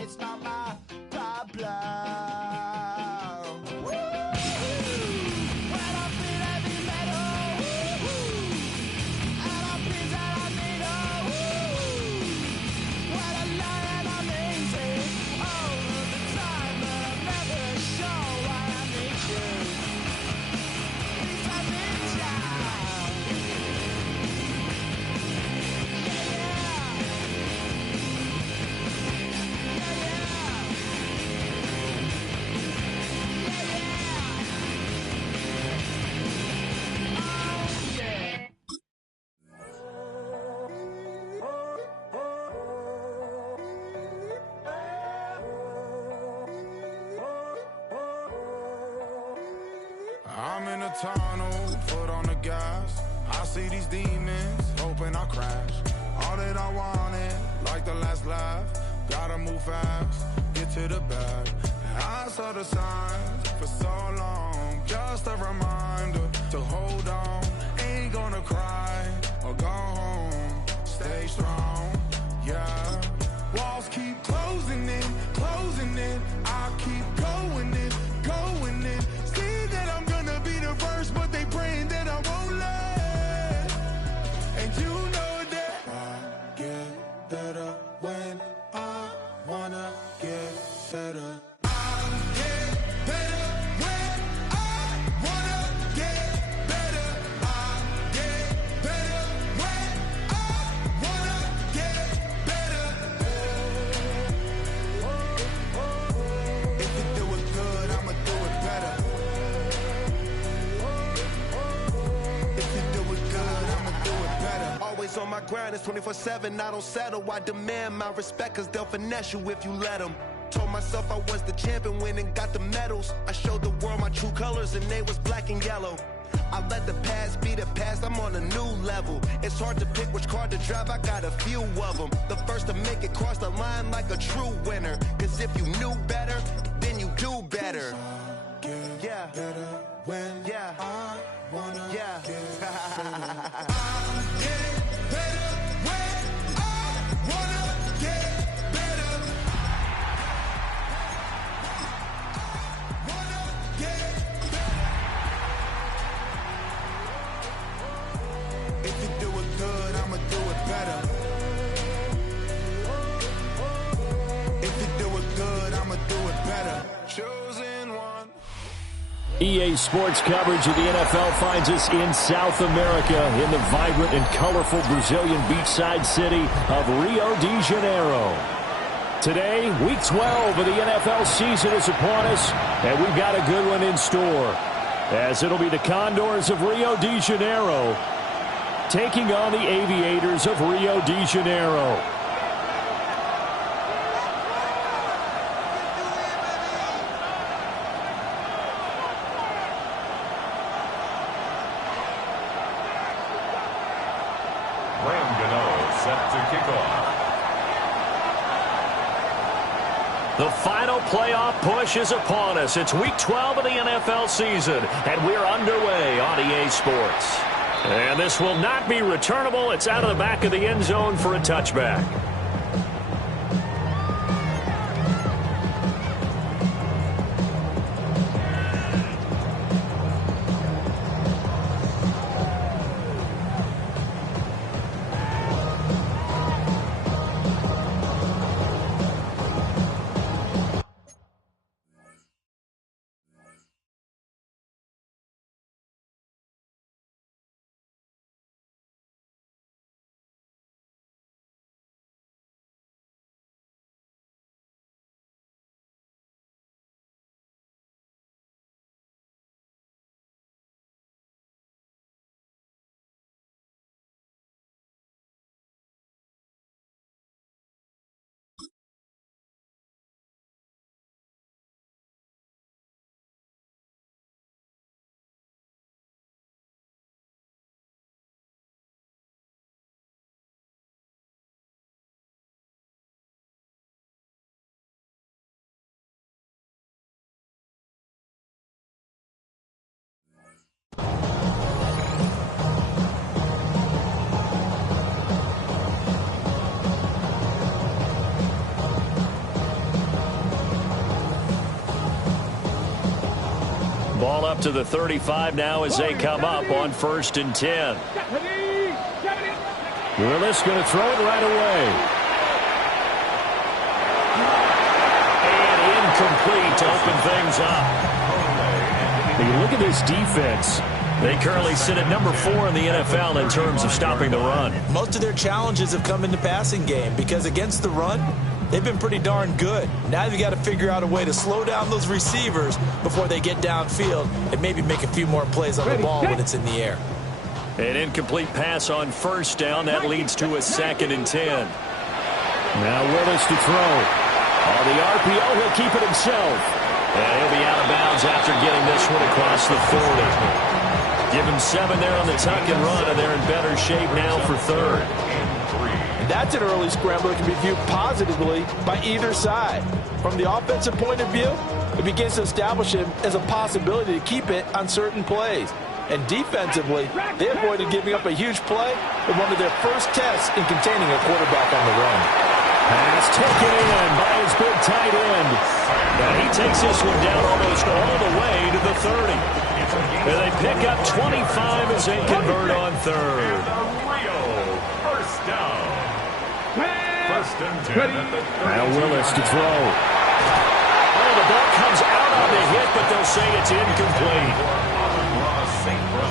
It's not my problem. I'm in a tunnel, foot on the gas. I see these demons, hoping I crash. All that I wanted, like the last laugh. Gotta move fast, get to the bag. I saw the signs for so long, just a reminder to hold on. Ain't gonna cry or go home, stay strong, yeah. Walls keep closing in, closing in. I keep going in, going in. See that I'm gonna be the first, but they praying that I won't let. And you know that I get better when I wanna get better. I get better when I wanna get better. I get better when I wanna get better. If you do it good, I'ma do it better. If you do it good, I'ma do it better. Always on my grind, it's 24/7, I don't settle. I demand my respect, cause they'll finesse you if you let them. Told myself I was the champion, went and got the medals. I showed the world my true colors and they was black and yellow. I let the past be the past, I'm on a new level. It's hard to pick which car to drive, I got a few of them. The first to make it cross the line like a true winner. Cause if you knew better, then you do better. Get Yeah. better when Yeah. I wanna Yeah. get better. I get better when I wanna get better. Wanna get better. If you do it good, I'ma do it better. If you do it good, I'ma do it better. Chosen one. EA Sports coverage of the NFL finds us in South America in the vibrant and colorful Brazilian beachside city of Rio de Janeiro. Today, week 12 of the NFL season is upon us, and we've got a good one in store, as it'll be the Condors of Rio de Janeiro taking on the Aviators of Rio de Janeiro. Graham Gano set to kick off. The final playoff push is upon us. It's week 12 of the NFL season, and we're underway on EA Sports. And this will not be returnable. It's out of the back of the end zone for a touchback. Ball up to the 35 now as they come up on 1st and 10. Willis going to throw it right away. And incomplete to open things up. You look at this defense. They currently sit at number 4 in the NFL in terms of stopping the run. Most of their challenges have come in the passing game because against the run, they've been pretty darn good. Now they've got to figure out a way to slow down those receivers before they get downfield and maybe make a few more plays on the ball when it's in the air. An incomplete pass on 1st down. That leads to a 2nd and 10. Now Willis to throw. On the RPO, he'll keep it himself. And he'll be out of bounds after getting this one across the 40. Give him 7 there on the tuck and run, and they're in better shape now for 3rd. That's an early scramble that can be viewed positively by either side. From the offensive point of view, it begins to establish him as a possibility to keep it on certain plays. And defensively, they avoided giving up a huge play in one of their first tests in containing a quarterback on the run. Pass taken in by his big tight end. And he takes this one down almost all the way to the 30. And they pick up 25 as they convert on 3rd. First down. 1st and 10. Now Willis to throw. Oh, the ball comes out on the hit, but they'll say it's incomplete.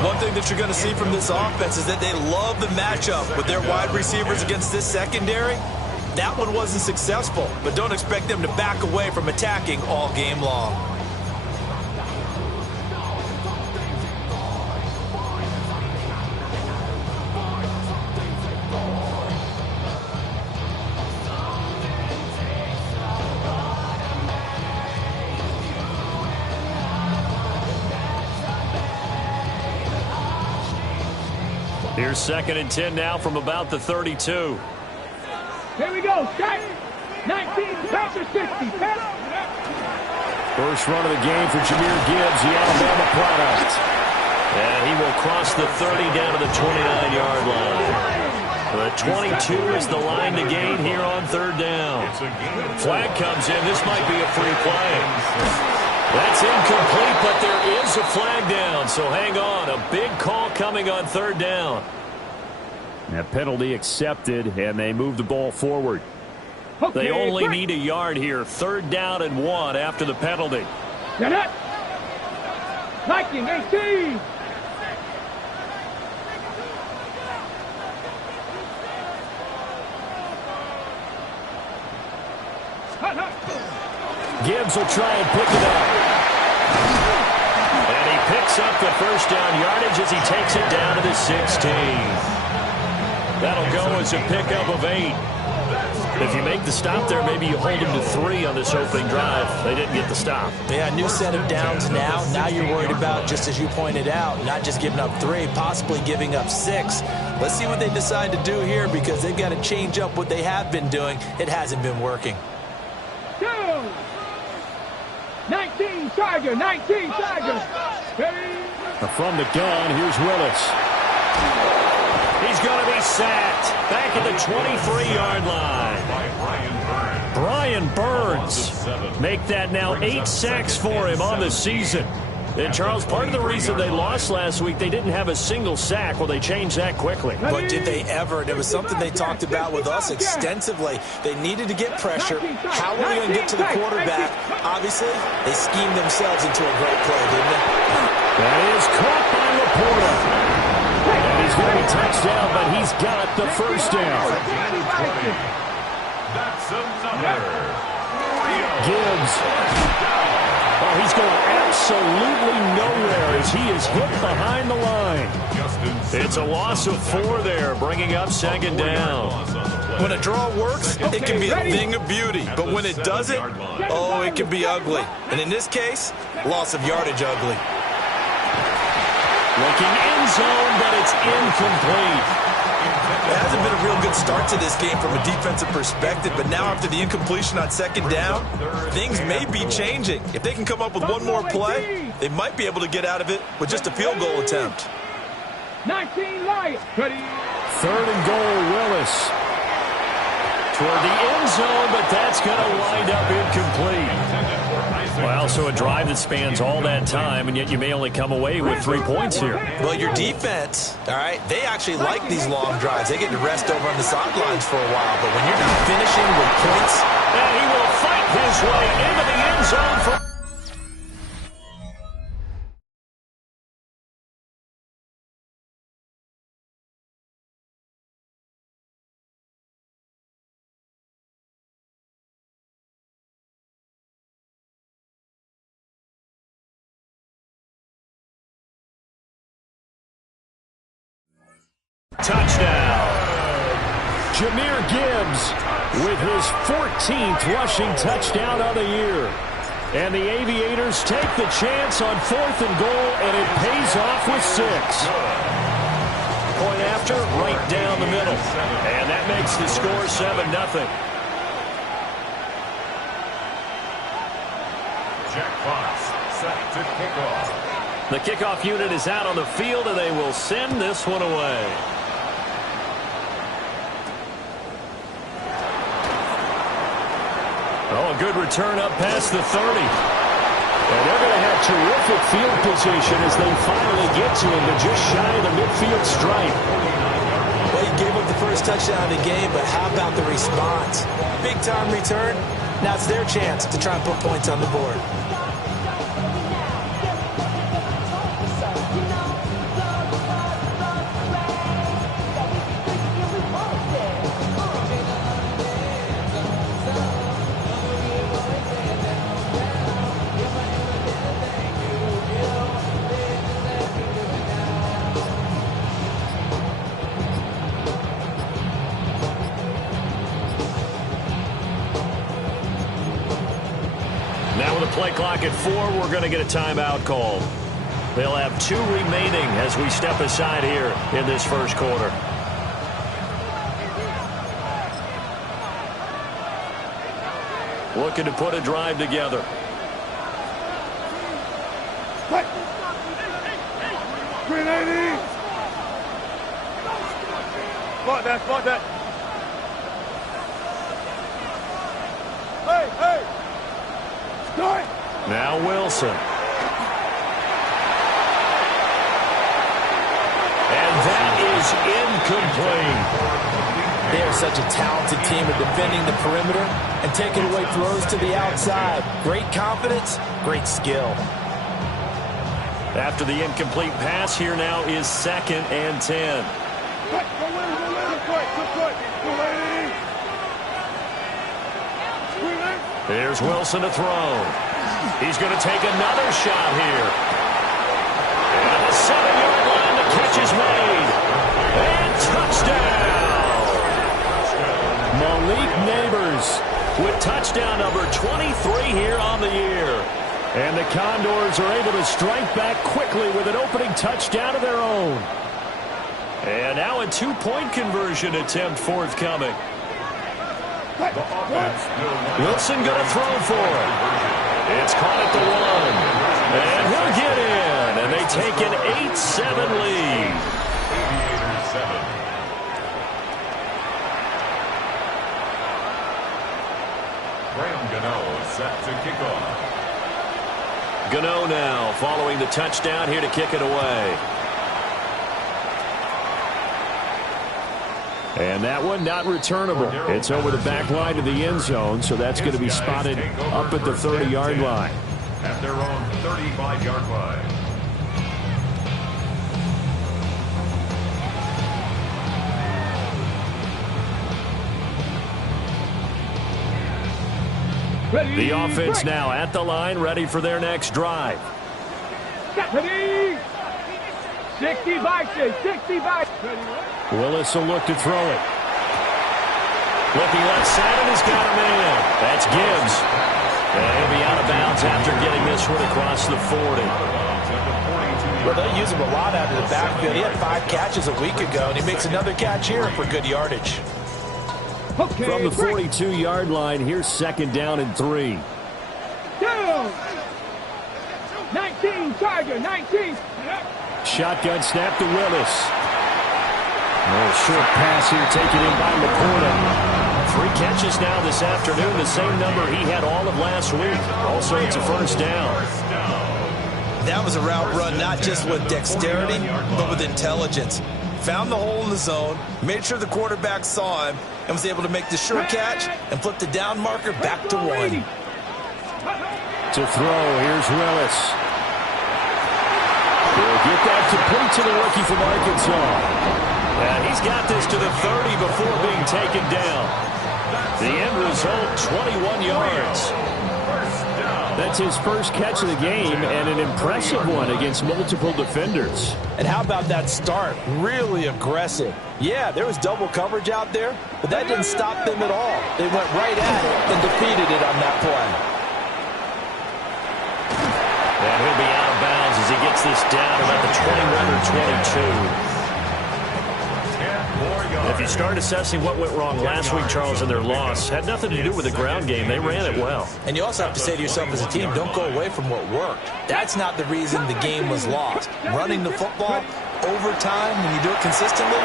One thing that you're going to see from this offense is that they love the matchup with their wide receivers against this secondary. That one wasn't successful, but don't expect them to back away from attacking all game long. Here's 2nd and 10 now from about the 32. Here we go. Start. 19, Panthers 60. First run of the game for Jahmyr Gibbs, the Alabama product. And he will cross the 30 down to the 29-yard line. The 22 is the line to gain here on 3rd down. Flag comes in. This might be a free play. That's incomplete, but there is a flag down, so hang on. A big call coming on 3rd down. That penalty accepted, and they move the ball forward. Okay, They only need a yard here. 3rd down and 1 after the penalty. Get it. Viking 18. Gibbs will try and pick it up. And he picks up the 1st down yardage as he takes it down to the 16. That'll go as a pickup of 8. If you make the stop there, maybe you hold them to 3 on this opening drive. They didn't get the stop. Yeah, new set of downs now. Now you're worried about, just as you pointed out, not just giving up 3, possibly giving up 6. Let's see what they decide to do here because they've got to change up what they have been doing. It hasn't been working. 19 Tiger, 19 Tiger. From the gun, here's Willis. He's going to be sacked back at the 23-yard line. Brian Burns make that now 8 sacks for him on the season. And, Charles, part of the reason they lost last week, they didn't have a single sack. Well, they changed that quickly. But did they ever? And it was something they talked about with us extensively. They needed to get pressure. How are they going to get to the quarterback? Obviously, they schemed themselves into a great play, didn't they? That is caught by Laporta. And he's going to be touchdown, but he's got the 1st down. That's another. Gibbs. Oh, he's going absolutely nowhere as he is hit behind the line. It's a loss of 4 there, bringing up 2nd down. When a draw works, it can be a thing of beauty. But when it doesn't, oh, it can be ugly. And in this case, loss of yardage ugly. Looking end zone, but it's incomplete. It hasn't been a real good start to this game from a defensive perspective, but now after the incompletion on 2nd down, things may be changing. If they can come up with one more play, they might be able to get out of it with just a field goal attempt. 19 Lions. 3rd and goal, Willis. Toward the end zone, but that's going to wind up incomplete. Well, Also a drive that spans all that time, and yet you may only come away with 3 points here. Well, your defense, all right, they actually like these long drives. They get to rest over on the sidelines for a while, but when you're not finishing with points. And he will fight his way into the end zone for... Touchdown. Jahmyr Gibbs with his 14th rushing touchdown of the year. And the Aviators take the chance on 4th and goal, and it pays off with 6. Point after, right down the middle. And that makes the score 7-0. Jack Fox set to kick off. The kickoff unit is out on the field, and they will send this one away. Oh, a good return up past the 30. And they're going to have terrific field position as they finally get to him, but just shy of the midfield stripe. Well, he gave up the first touchdown of the game, but how about the response? Big-time return. Now it's their chance to try and put points on the board. Play clock at 4. We're going to get a timeout call. They'll have 2 remaining as we step aside here in this first quarter. Looking to put a drive together. Spot that, spot that. Hey, hey. Start. Now Wilson. And that is incomplete. They are such a talented team at defending the perimeter and taking away throws to the outside. Great confidence, great skill. After the incomplete pass, here now is 2nd and 10. Here's Wilson to throw. He's going to take another shot here. And the 7-yard line, the catch is made. And touchdown! Malik Neighbors with touchdown number 23 here on the year. And the Condors are able to strike back quickly with an opening touchdown of their own. And now a 2-point conversion attempt forthcoming. Wilson going to throw for it. It's caught at the 1. And he'll get in. And they take an 8-7 lead. Graham Gano set to kick off. Gano now following the touchdown here to kick it away. And that one not returnable. It's over the back line of the end zone, so that's going to be spotted up at the 30-yard line. At their own 35-yard line. The offense now at the line, ready for their next drive. 60 boxes, 60 boxes. Willis will look to throw it. Looking left side, and he's got a man. That's Gibbs. And he'll be out of bounds after getting this one across the 40. Well, they'll use him a lot out of the backfield. He had 5 catches a week ago, and he makes another catch here for good yardage. Okay, from the 42-yard line, here's 2nd down and 3. Down. 19, Tiger, 19. Shotgun snap to Willis. Oh, short pass here taken in by Laporta. 3 catches now this afternoon, the same number he had all of last week. Also, it's a first down. That was a route run not just with dexterity, but with intelligence. Found the hole in the zone, made sure the quarterback saw him, and was able to make the sure catch and flip the down marker back to 1. To throw, here's Willis. He'll get that complete to the rookie from Arkansas. And he's got this to the 30 before being taken down. The end result, 21 yards. That's his first catch of the game, and an impressive one against multiple defenders. And how about that start? Really aggressive. Yeah, there was double coverage out there, but that didn't stop them at all. They went right at it and defeated it on that play. And he'll be out of bounds as he gets this down about the 21 or 22. If you start assessing what went wrong last week, Charles, in their loss, had nothing to do with the ground game. They ran it well. And you also have to say to yourself as a team, don't go away from what worked. That's not the reason the game was lost. Running the football over time, when you do it consistently,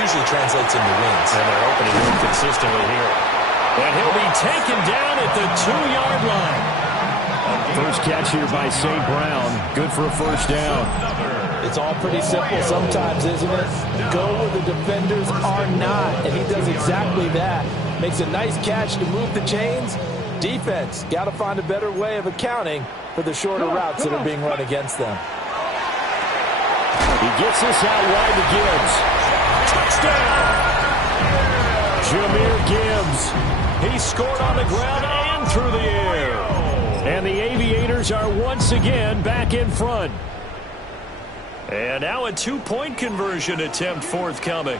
usually translates into wins. And they're opening it consistently here. And he'll be taken down at the 2-yard line. First catch here by St. Brown. Good for a first down. It's all pretty simple sometimes, isn't it? Go where the defenders are not, and he does exactly that. Makes a nice catch to move the chains. Defense got to find a better way of accounting for the shorter routes that are being run against them. He gets this out wide to Gibbs. Touchdown! Jahmyr Gibbs. He scored on the ground and through the air. And the Aviators are once again back in front. And now a 2-point conversion attempt forthcoming.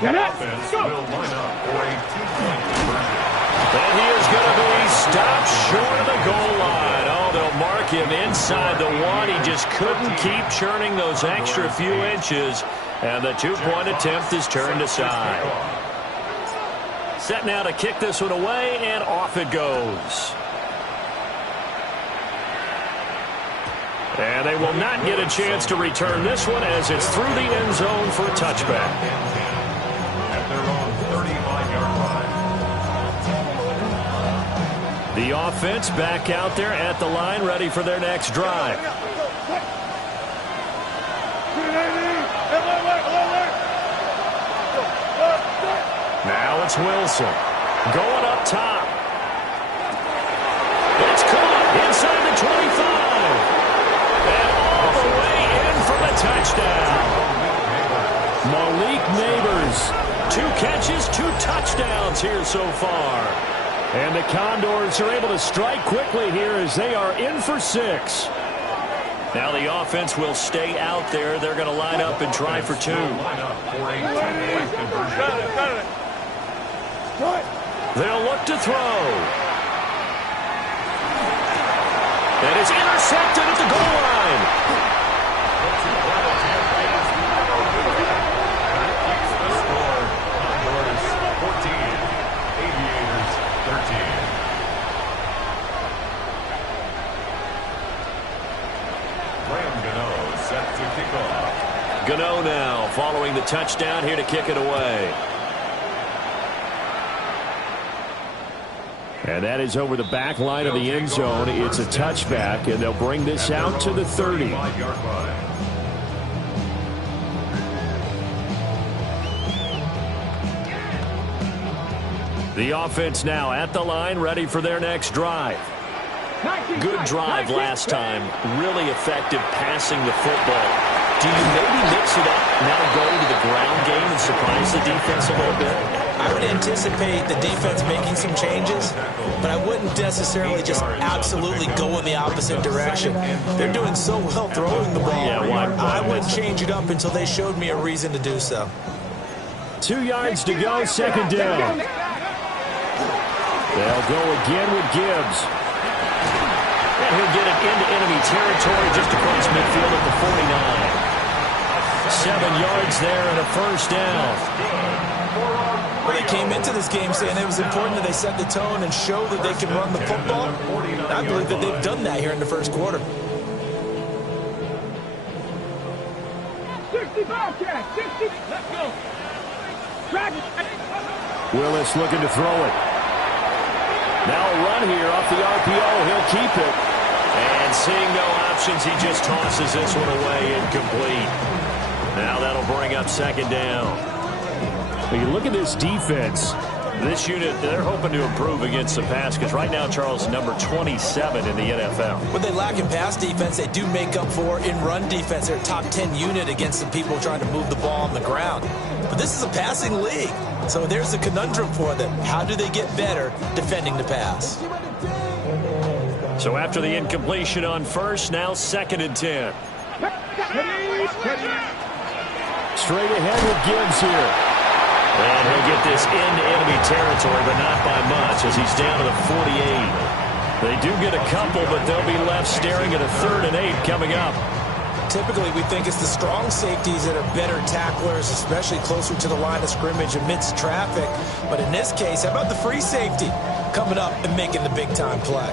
Get it! Offense will line up for a 2-point conversion. And he is going to be stopped short of the goal line. Oh, they'll mark him inside the 1. He just couldn't keep churning those extra few inches. And the 2-point attempt is turned aside. Set now to kick this one away, and off it goes. And they will not get a chance to return this one as it's through the end zone for a touchback. At their own 35-yard line. The offense back out there at the line, ready for their next drive. Now it's Wilson going up top. It's caught inside the 25. And all the way in for the touchdown. Malik Neighbors, 2 catches, 2 touchdowns here so far. And the Condors are able to strike quickly here as they are in for 6. Now the offense will stay out there. They're going to line up and try for 2. They'll look to throw. That is intercepted at the goal line. Condors 14, Aviators 13. Graham Gano set to kick off. Gano now following the touchdown here to kick it away. And that is over the back line of the end zone. It's a touchback, and they'll bring this out to the 30. The offense now at the line, ready for their next drive. Good drive last time. Really effective passing the football. Do you maybe mix it up, now go to the ground game and surprise the defense a little bit? I would anticipate the defense making some changes, but I wouldn't necessarily just absolutely go in the opposite direction. They're doing so well throwing the ball. I wouldn't change it up until they showed me a reason to do so. 2 yards to go, second down. They'll go again with Gibbs. And he'll get it into enemy territory just across midfield at the 49. 7 yards there and a first down. Well, they came into this game saying it was important that they set the tone and show that they can run the football. And I believe that they've done that here in the first quarter. 65 catch, 60. Let's go. Drag it. Willis looking to throw it. Now a run here off the RPO. He'll keep it. And seeing no options, he just tosses this one away, incomplete. Now that'll bring up second down. When you look at this defense, this unit, they're hoping to improve against the pass because right now, Charles, number 27 in the NFL. What they lack in pass defense, they do make up for in run defense. They're a top 10 unit against the people trying to move the ball on the ground. But this is a passing league, so there's a conundrum for them. How do they get better defending the pass? So after the incompletion on first, now 2nd and 10. Straight ahead with Gibbs here. And he'll get this into enemy territory, but not by much as he's down to the 48. They do get a couple, but they'll be left staring at a 3rd and 8 coming up. Typically, we think it's the strong safeties that are better tacklers, especially closer to the line of scrimmage amidst traffic. But in this case, how about the free safety coming up and making the big-time play?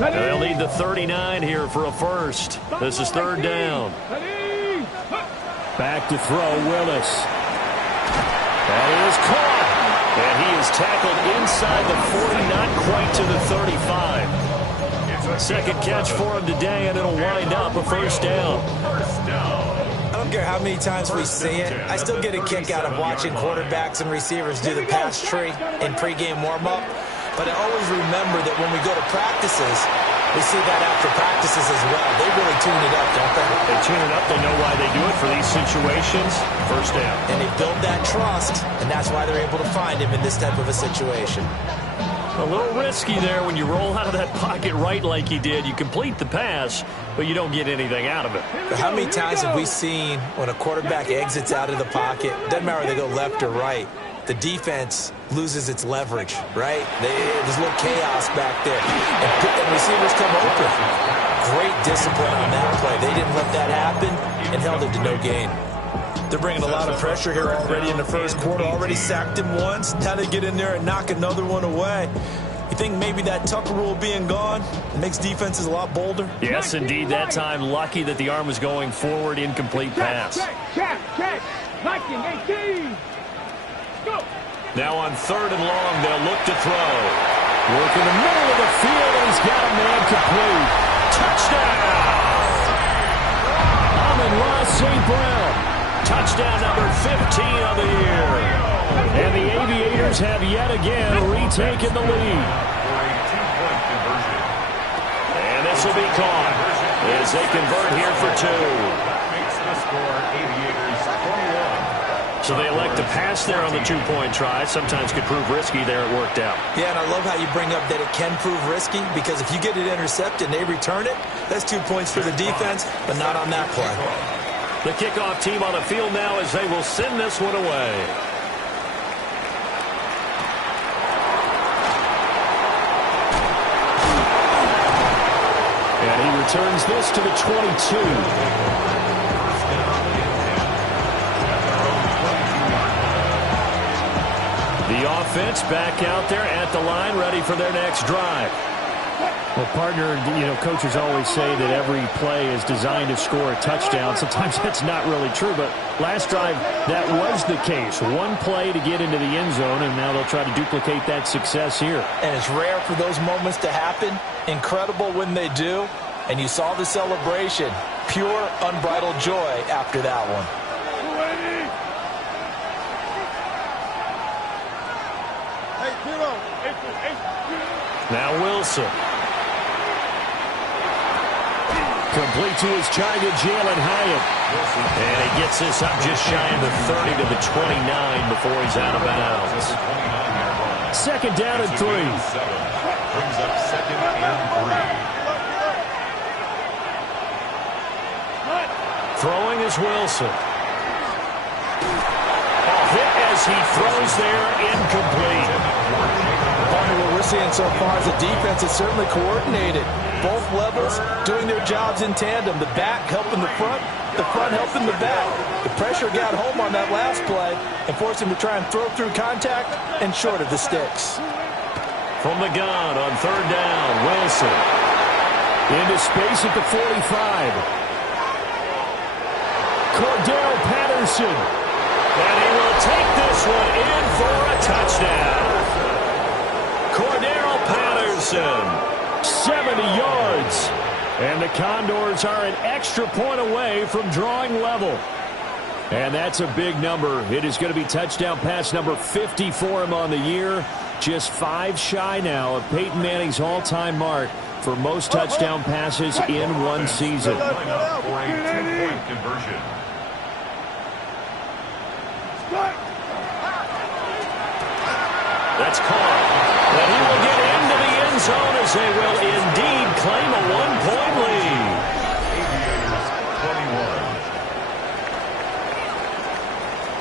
They'll need the 39 here for a first. This is 3rd down. Back to throw, Willis. That is caught. And he is tackled inside the 40, not quite to the 35. Second catch for him today, and it'll wind up a first down. I don't care how many times we see it. I still get a kick out of watching quarterbacks and receivers do the pass tree in pregame warm-up. But I always remember that when we go to practices, we see that after practices as well. They really tune it up, don't they? They tune it up. They know why they do it for these situations. First down. And they build that trust, and that's why they're able to find him in this type of a situation. A little risky there when you roll out of that pocket right like he did. You complete the pass, but you don't get anything out of it. But how many times have we seen when a quarterback exits out of the pocket, doesn't matter whether they go left or right, the defense loses its leverage, right? There's a little chaos back there. And receivers come open. Great discipline on that play. They didn't let that happen and held it to no gain. They're bringing a lot of pressure here already in the first quarter. Already sacked him once. Now they get in there and knock another one away. You think maybe that Tucker rule being gone makes defenses a lot bolder? Yes, indeed. That time, lucky that the arm was going forward. Incomplete pass. Check. 19-18. Go. Now on 3rd and long, they'll look to throw. Work in the middle of the field, and he's got a man complete. Touchdown! Amon-Ra St. Brown. Touchdown number 15 of the year. And the Aviators have yet again retaken the lead. And this will be caught as they convert here for 2. Makes the score Aviators 21. So they elect to pass there on the 2-point try. Sometimes could prove risky there. It worked out. Yeah, and I love how you bring up that it can prove risky because if you get it intercepted and they return it, that's 2 points for the defense, but not on that play. The kickoff team on the field now as they will send this one away. And he returns this to the 22. The offense back out there at the line, ready for their next drive. Well, partner, coaches always say that every play is designed to score a touchdown. Sometimes that's not really true, but last drive, that was the case. One play to get into the end zone, and now they'll try to duplicate that success here. And it's rare for those moments to happen. Incredible when they do. And you saw the celebration. Pure, unbridled joy after that one. Now Wilson. Complete to his China, Jalen Hyatt. And he gets this up just shy of the 30 to the 29 before he's out of bounds. 2nd down and 3. Brings up 2nd and 3. Throwing is Wilson. A hit as he throws there, incomplete. What we're seeing so far is the defense is certainly coordinated. Both levels doing their jobs in tandem. The back helping the front helping the back. The pressure got home on that last play and forced him to try and throw through contact and short of the sticks. From the gun on 3rd down, Wilson. Into space at the 45. Cordell Patterson. And he will take this one in for a touchdown. Cordero Patterson, 70 yards. And the Condors are an extra point away from drawing level. And that's a big number. It is going to be touchdown pass number 50 for him on the year. Just 5 shy now of Peyton Manning's all-time mark for most touchdown passes in one season. For a 2-point conversion. That's caught. And he will get into the end zone as they will indeed claim a 1-point lead. Aviators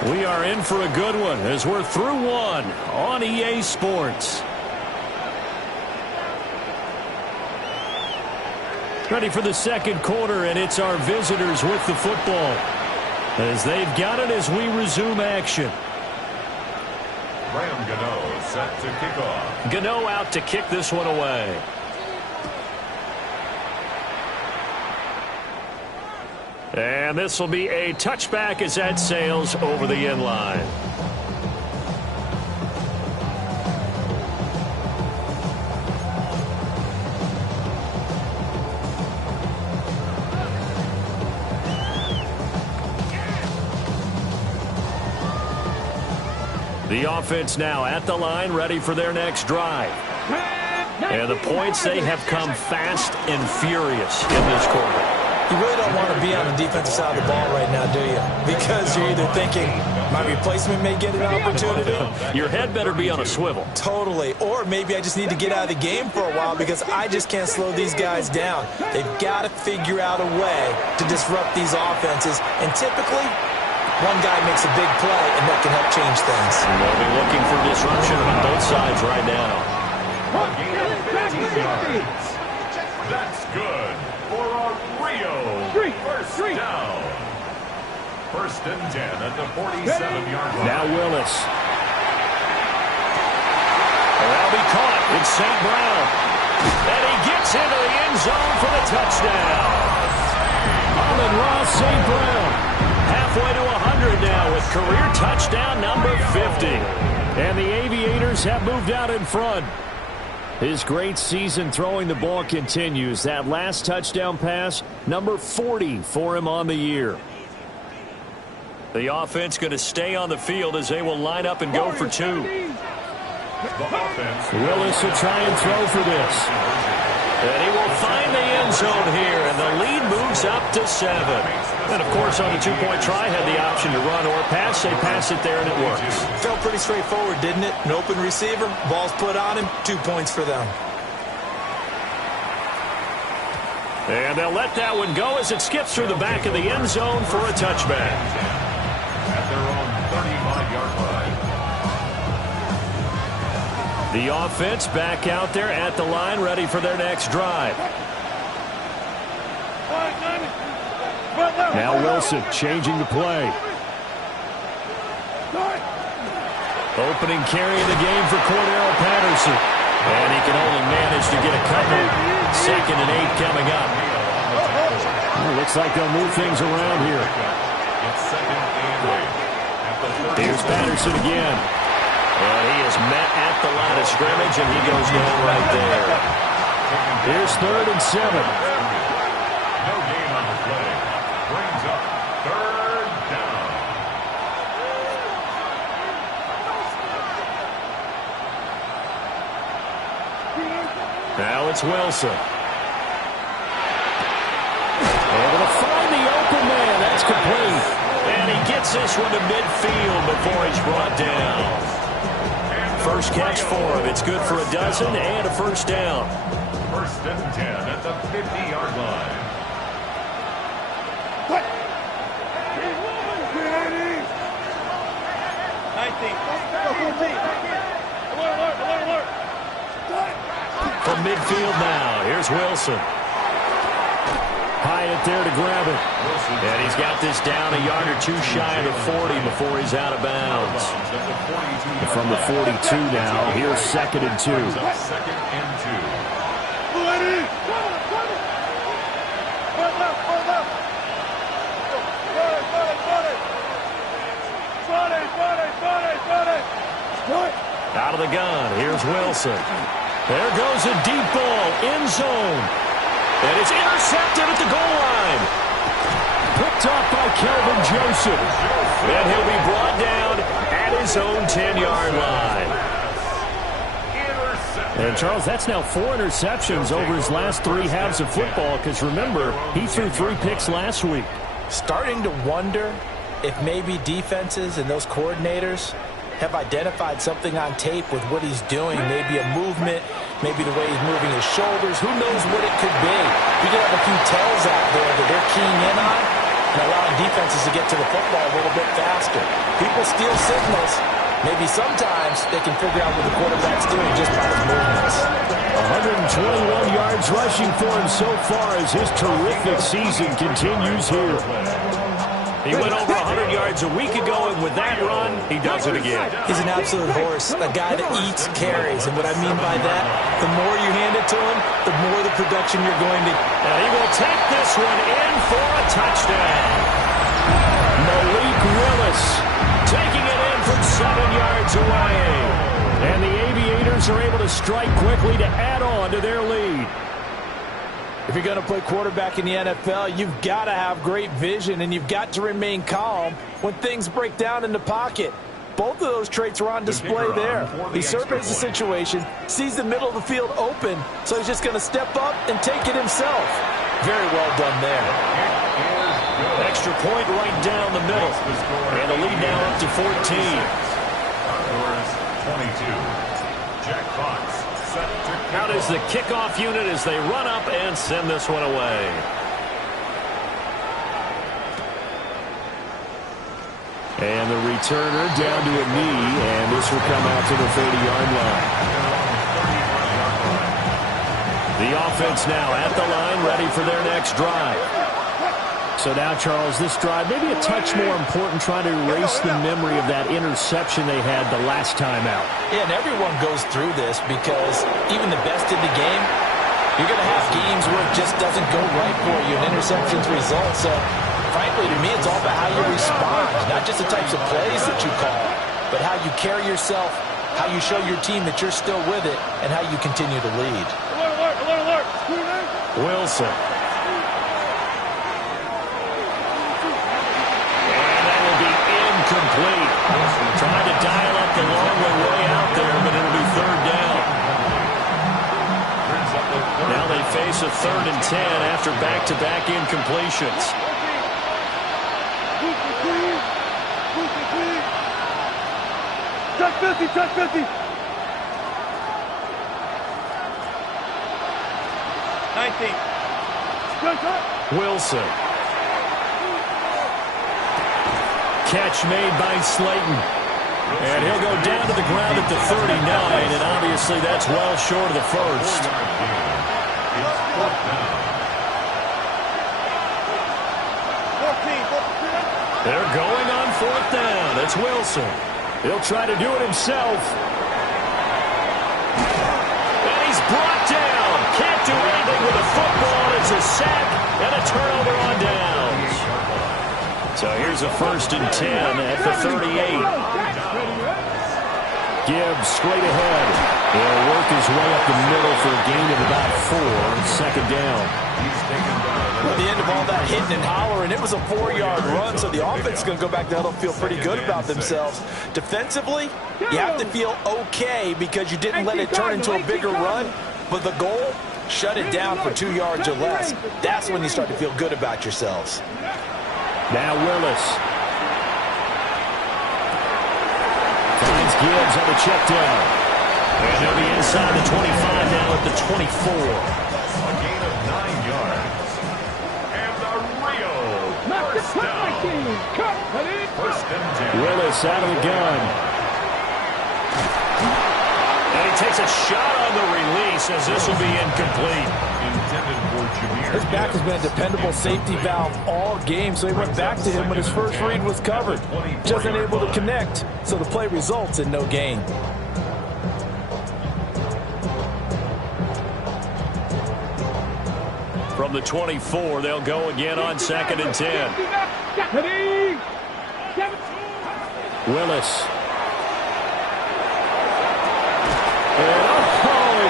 21. We are in for a good one as we're through one on EA Sports. Ready for the second quarter, and it's our visitors with the football as they've got it as we resume action. Graham Gano set to kick off. Gano out to kick this one away. And this will be a touchback as that sails over the end line. The offense now at the line, ready for their next drive. And the points, they have come fast and furious in this quarter. You really don't want to be on the defensive side of the ball right now, do you? Because you're either thinking, my replacement may get an opportunity. Your head better be on a swivel. Totally. Or maybe I just need to get out of the game for a while because I just can't slow these guys down. They've got to figure out a way to disrupt these offenses. And typically, one guy makes a big play, and that can help change things. And they'll be looking for disruption on both sides right now. That's good for a Rio first down. First and 10 at the 47-yard line. Now Willis. That'll be caught. It's St. Brown. And he gets into the end zone for the touchdown. Amon-Ra St. Brown. Halfway to 100 now with career touchdown number 50. And the Aviators have moved out in front. His great season throwing the ball continues. That last touchdown pass, number 40 for him on the year. The offense going to stay on the field as they will line up and go for two. Willis will try and throw for this. And he will find the end zone here, and the lead moves up to 7. And, of course, on the two-point try, had the option to run or pass. They pass it there, and it works. Felt pretty straightforward, didn't it? An open receiver, ball's put on him, 2 points for them. And they'll let that one go as it skips through the back of the end zone for a touchback. At their own 35-yard line. The offense back out there at the line, ready for their next drive. Now Wilson changing the play. Opening carry in the game for Cordero Patterson. And he can only manage to get a couple. 2nd and 8 coming up. Well, looks like they'll move things around here. Here's Patterson again. And he is met at the line of scrimmage, and he goes down right there. Here's 3rd and 7. No gain on the play. Brings up 3rd down. Now it's Wilson. Able to find the open man. That's complete. And he gets this one to midfield before he's brought down. First catch for him. It's good for a dozen and a first down. First and 10 at the 50-yard line. From midfield now, here's Wilson. Hyatt there to grab it. And he's got this down a yard or two shy of the 40 before he's out of bounds. From the 42 now, here's 2nd and 2. 2nd and 2. Out of the gun, here's Wilson. There goes a deep ball, end zone. And it's intercepted at the goal line. Picked off by Kelvin Joseph. And he'll be brought down at his own 10-yard line. And, Charles, that's now 4 interceptions over his last 3 halves of football because, remember, he threw 3 picks last week. Starting to wonder if maybe defenses and those coordinators have identified something on tape with what he's doing, maybe a movement, maybe the way he's moving his shoulders. Who knows what it could be? We could have a few tells out there that they're keying in on and allowing defenses to get to the football a little bit faster. People steal signals. Maybe sometimes they can figure out what the quarterback's doing just by his movements. 121 yards rushing for him so far as his terrific season continues here. He went over 100 yards a week ago, and with that run, he does it again. He's an absolute horse, a guy that eats carries. And what I mean by that, the more you hand it to him, the more the production you're going to... And he will take this one in for a touchdown. Malik Willis taking it in from 7 yards away. And the Aviators are able to strike quickly to add on to their lead. If you're going to play quarterback in the NFL, you've got to have great vision, and you've got to remain calm when things break down in the pocket. Both of those traits are on display there. He surveys the situation, sees the middle of the field open, so he's just going to step up and take it himself. Very well done there. Extra point right down the middle. And a lead now up to 14. 22. Jack Fox. Out is the kickoff unit as they run up and send this one away. And the returner down to a knee, and this will come out to the 30-yard line. The offense now at the line, ready for their next drive. So now, Charles, this drive maybe a touch more important, trying to erase the memory of that interception they had the last time out. Yeah, and everyone goes through this because even the best in the game, you're going to have games where it just doesn't go right for you, and interceptions result. So, frankly, to me, it's all about how you respond, not just the types of plays that you call, but how you carry yourself, how you show your team that you're still with it, and how you continue to lead. Alert. Wilson. Complete. Trying to dial up the long way out there, but it'll be 3rd down. Now they face a 3rd and 10 after back-to-back incompletions. Touch 50. 19. Wilson. Catch made by Slayton. And he'll go down to the ground at the 39, and obviously that's well short of the first. They're going on 4th down. It's Wilson. He'll try to do it himself. And he's brought down. Can't do anything with the football. It's a sack and a turnover on downs. So here's a 1st and 10 at the 38. Gibbs straight ahead. He'll work his way up the middle for a gain of about 4. 2nd down. Well, at the end of all that hitting and hollering, it was a 4-yard run, so the offense is going to go back to huddle and feel pretty good about themselves. Defensively, you have to feel okay because you didn't let it turn into a bigger run, but the goal, shut it down for 2 yards or less. That's when you start to feel good about yourselves. Now Willis. Finds Gibbs on the check down. And he'll be inside the 25 now at the 24. A gain of 9 yards. And the Rio first down. 1st and 10. Willis out of the gun. And he takes a shot on the release as this will be incomplete. His back has been a dependable safety valve all game, so he went back to him when his first read was covered. Just unable to connect, so the play results in no gain. From the 24, they'll go again on 2nd and 10. Willis.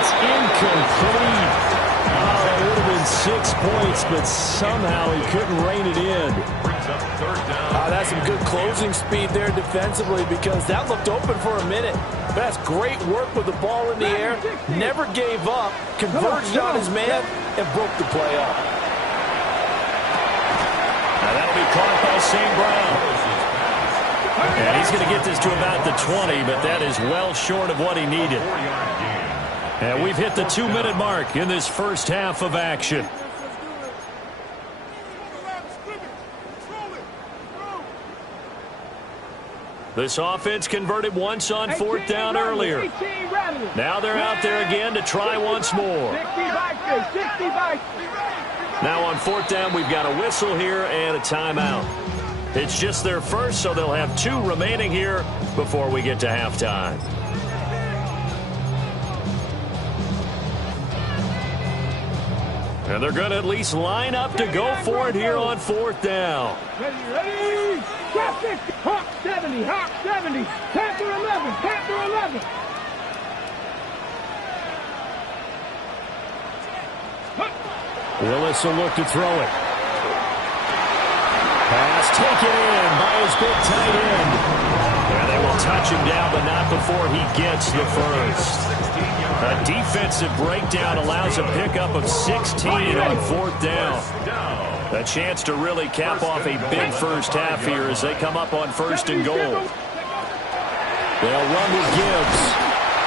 It's incomplete. Oh, that would have been 6 points, but somehow he couldn't rein it in. That's some good closing speed there defensively, because that looked open for a minute. But that's great work with the ball in the air. Never gave up, converged on his man, and broke the play up. Now that'll be caught by St. Brown. And he's going to get this to about the 20, but that is well short of what he needed. And we've hit the 2-minute mark in this first half of action. This offense converted once on 4th down earlier. Now they're out there again to try once more. Now on 4th down, we've got a whistle here and a timeout. It's just their first, so they'll have 2 remaining here before we get to halftime. And they're going to at least line up to go for it here on 4th down. Ready? Drop 50. Hawk 70. Hawk 70. Panther 11. Panther 11. Willis will look to throw it. Pass taken in by his big tight end. And they will touch him down, but not before he gets the first. A defensive breakdown allows a pickup of 16 on 4th down. A chance to really cap off a big first half here as they come up on 1st and goal. They'll run with Gibbs.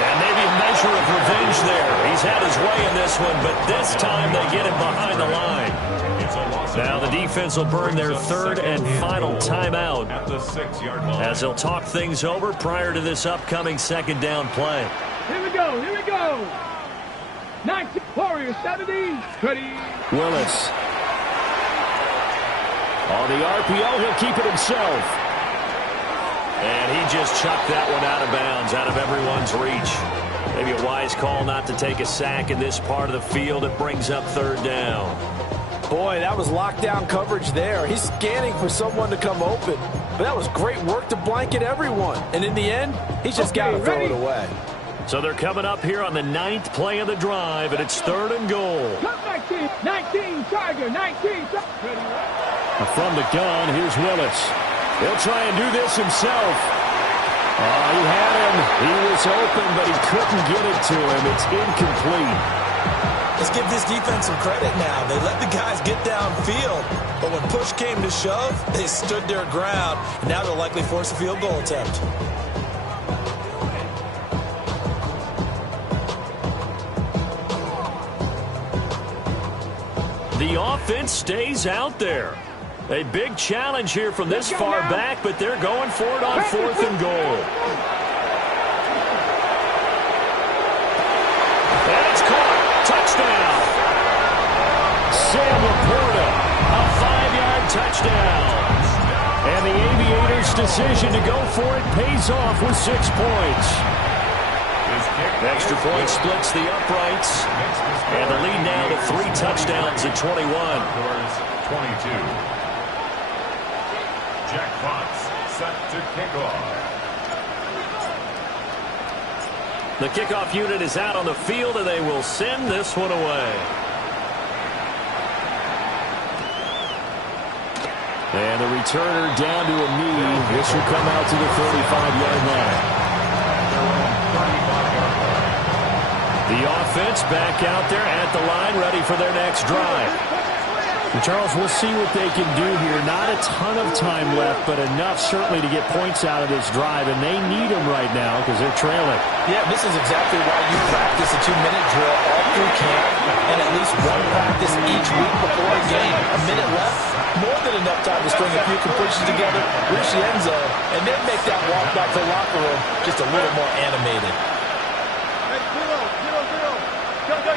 And maybe a measure of revenge there. He's had his way in this one, but this time they get him behind the line. Now the defense will burn their 3rd and final timeout as they'll talk things over prior to this upcoming 2nd down play. Here we go. Here we go. 19 Warriors 70. Ready. Willis. On the RPO, he'll keep it himself. And he just chucked that one out of bounds, out of everyone's reach. Maybe a wise call not to take a sack in this part of the field. It brings up 3rd down. Boy, that was lockdown coverage there. He's scanning for someone to come open. But that was great work to blanket everyone. And in the end, he's just got to throw it away. So they're coming up here on the 9th play of the drive, and it's 3rd and goal. 19, Tiger, 19. From the gun, here's Willis. He'll try and do this himself. He had him. He was open, but he couldn't get it to him. It's incomplete. Let's give this defense some credit now. They let the guys get downfield, but when push came to shove, they stood their ground, and now they'll likely force a field goal attempt. The offense stays out there. A big challenge here from this far back, but they're going for it on 4th and goal. And it's caught. Touchdown. Sam Laporta, a 5-yard touchdown. And the Aviators' decision to go for it pays off with 6 points. Extra point splits the uprights. And the lead now to 3 touchdowns at 21. 22. Jack Fox set to kick off. The kickoff unit is out on the field, and they will send this one away. And the returner down to a knee. This will come out to the 35-yard line. The offense back out there at the line, ready for their next drive. And Charles, we'll see what they can do here. Not a ton of time left, but enough certainly to get points out of this drive, and they need them right now because they're trailing. Yeah, this is exactly why you practice a 2-minute drill all through camp and at least one practice each week before a game. A minute left, more than enough time to string a few completions together, reach the end zone, and then make that walk back to the locker room just a little more animated.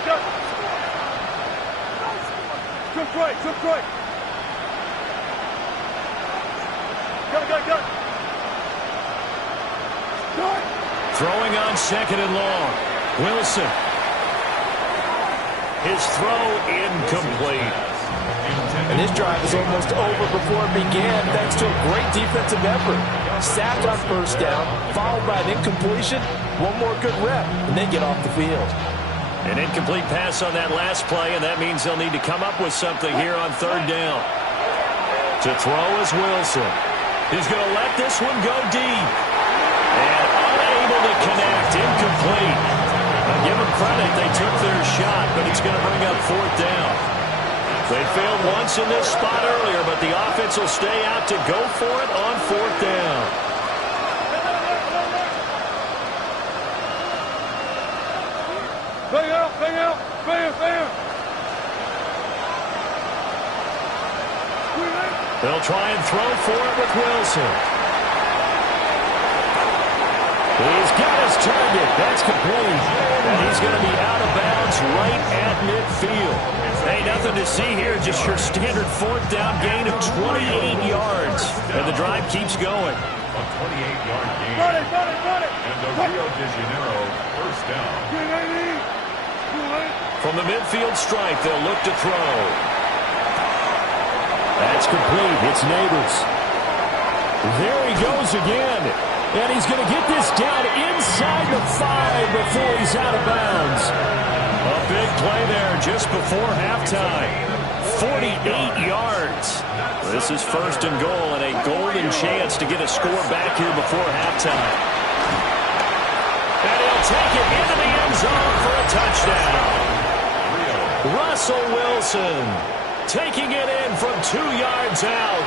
Go. Took right. Go. Throwing on 2nd and long. Wilson. His throw incomplete. And this drive is almost over before it began thanks to a great defensive effort. Sacked on 1st down, followed by an incompletion, one more good rep, and they get off the field. An incomplete pass on that last play, and that means they'll need to come up with something here on third down. To throw is Wilson. He's going to let this one go deep. And unable to connect. Incomplete. Now give them credit. They took their shot, but it's going to bring up fourth down. They failed once in this spot earlier, but the offense will stay out to go for it on fourth down. Bam. They'll try and throw for it with Wilson. He's got his target. That's complete. And he's going to be out of bounds right at midfield. Hey, nothing to see here. Just your standard fourth down gain of 28 yards. And the drive keeps going. A 28-yard gain. And the Rio de Janeiro first down. From the midfield stripe, they'll look to throw. That's complete. It's Neighbors. There he goes again. And he's going to get this down inside the 5 before he's out of bounds. A big play there just before halftime. 48 yards. This is first and goal and a golden chance to get a score back here before halftime. And he'll take it into the end zone for a touchdown. Russell Wilson taking it in from 2 yards out.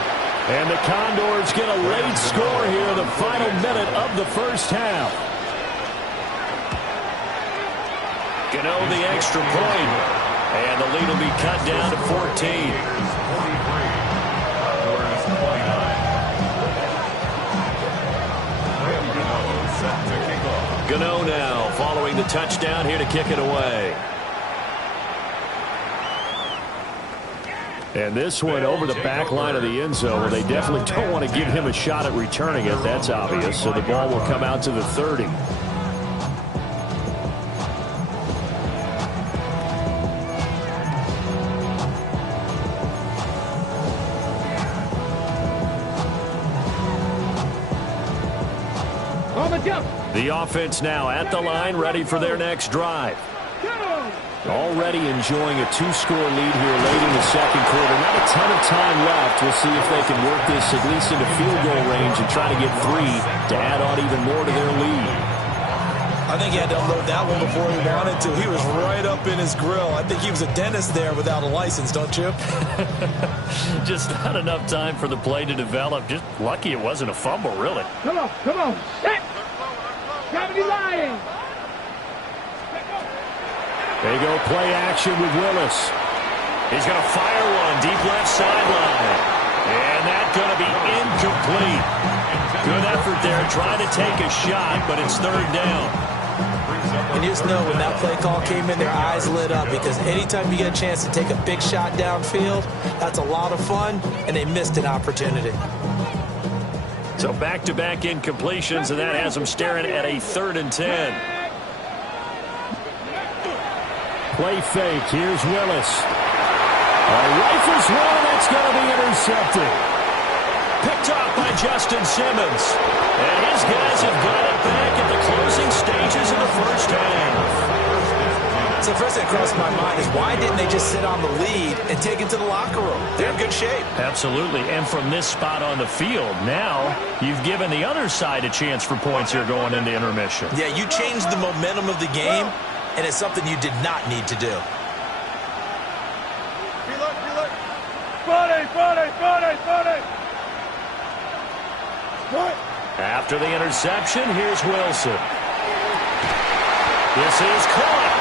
And the Condors get a late score here in the final minute of the first half. Gano the extra point. And the lead will be cut down to 14. Gano now following the touchdown here to kick it away. And this one over the back line of the end zone, where they definitely don't want to give him a shot at returning it. That's obvious. So the ball will come out to the 30. The offense now at the line, ready for their next drive. Already enjoying a 2-score lead here late in the second quarter. Not a ton of time left. We'll see if they can work this at least into field goal range and try to get 3 to add on even more to their lead. I think he had to unload that one before he wanted to. He was right up in his grill. I think he was a dentist there without a license, don't you? Just not enough time for the play to develop. Just lucky it wasn't a fumble, really. Come on. Set. Gravity lying. They go play action with Willis. He's going to fire one deep left sideline. And that's going to be incomplete. Good effort there trying to take a shot, but it's third down. And you just know when that play call came in, their eyes lit up, because anytime you get a chance to take a big shot downfield, that's a lot of fun, and they missed an opportunity. So back-to-back incompletions, and that has them staring at a 3rd and 10. Play fake. Here's Willis. Rifles one. That's going to be intercepted. Picked off by Justin Simmons. And his guys have got it back at the closing stages of the first half. So the first thing that crossed my mind is, why didn't they just sit on the lead and take it to the locker room? They're in good shape. Absolutely. And from this spot on the field, now you've given the other side a chance for points here going into intermission. Yeah, you changed the momentum of the game, and it's something you did not need to do. Friday. After the interception, here's Wilson. This is caught.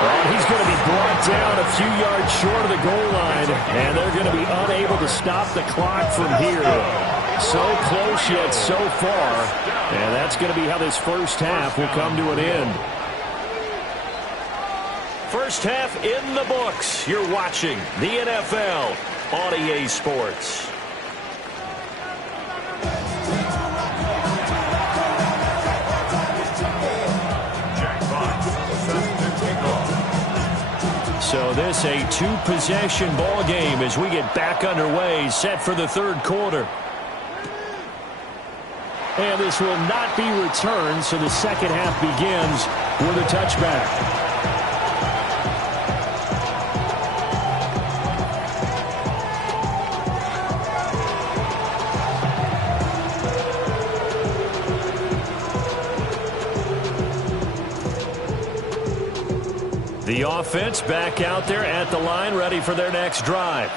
Well, he's going to be brought down a few yards short of the goal line, and they're going to be unable to stop the clock from here. So close yet so far, and that's going to be how this first half will come to an end. First half in the books. You're watching the NFL on EA Sports. So this a 2-possession ball game as we get back underway, set for the third quarter. And this will not be returned, so the second half begins with a touchback. The offense back out there at the line, ready for their next drive.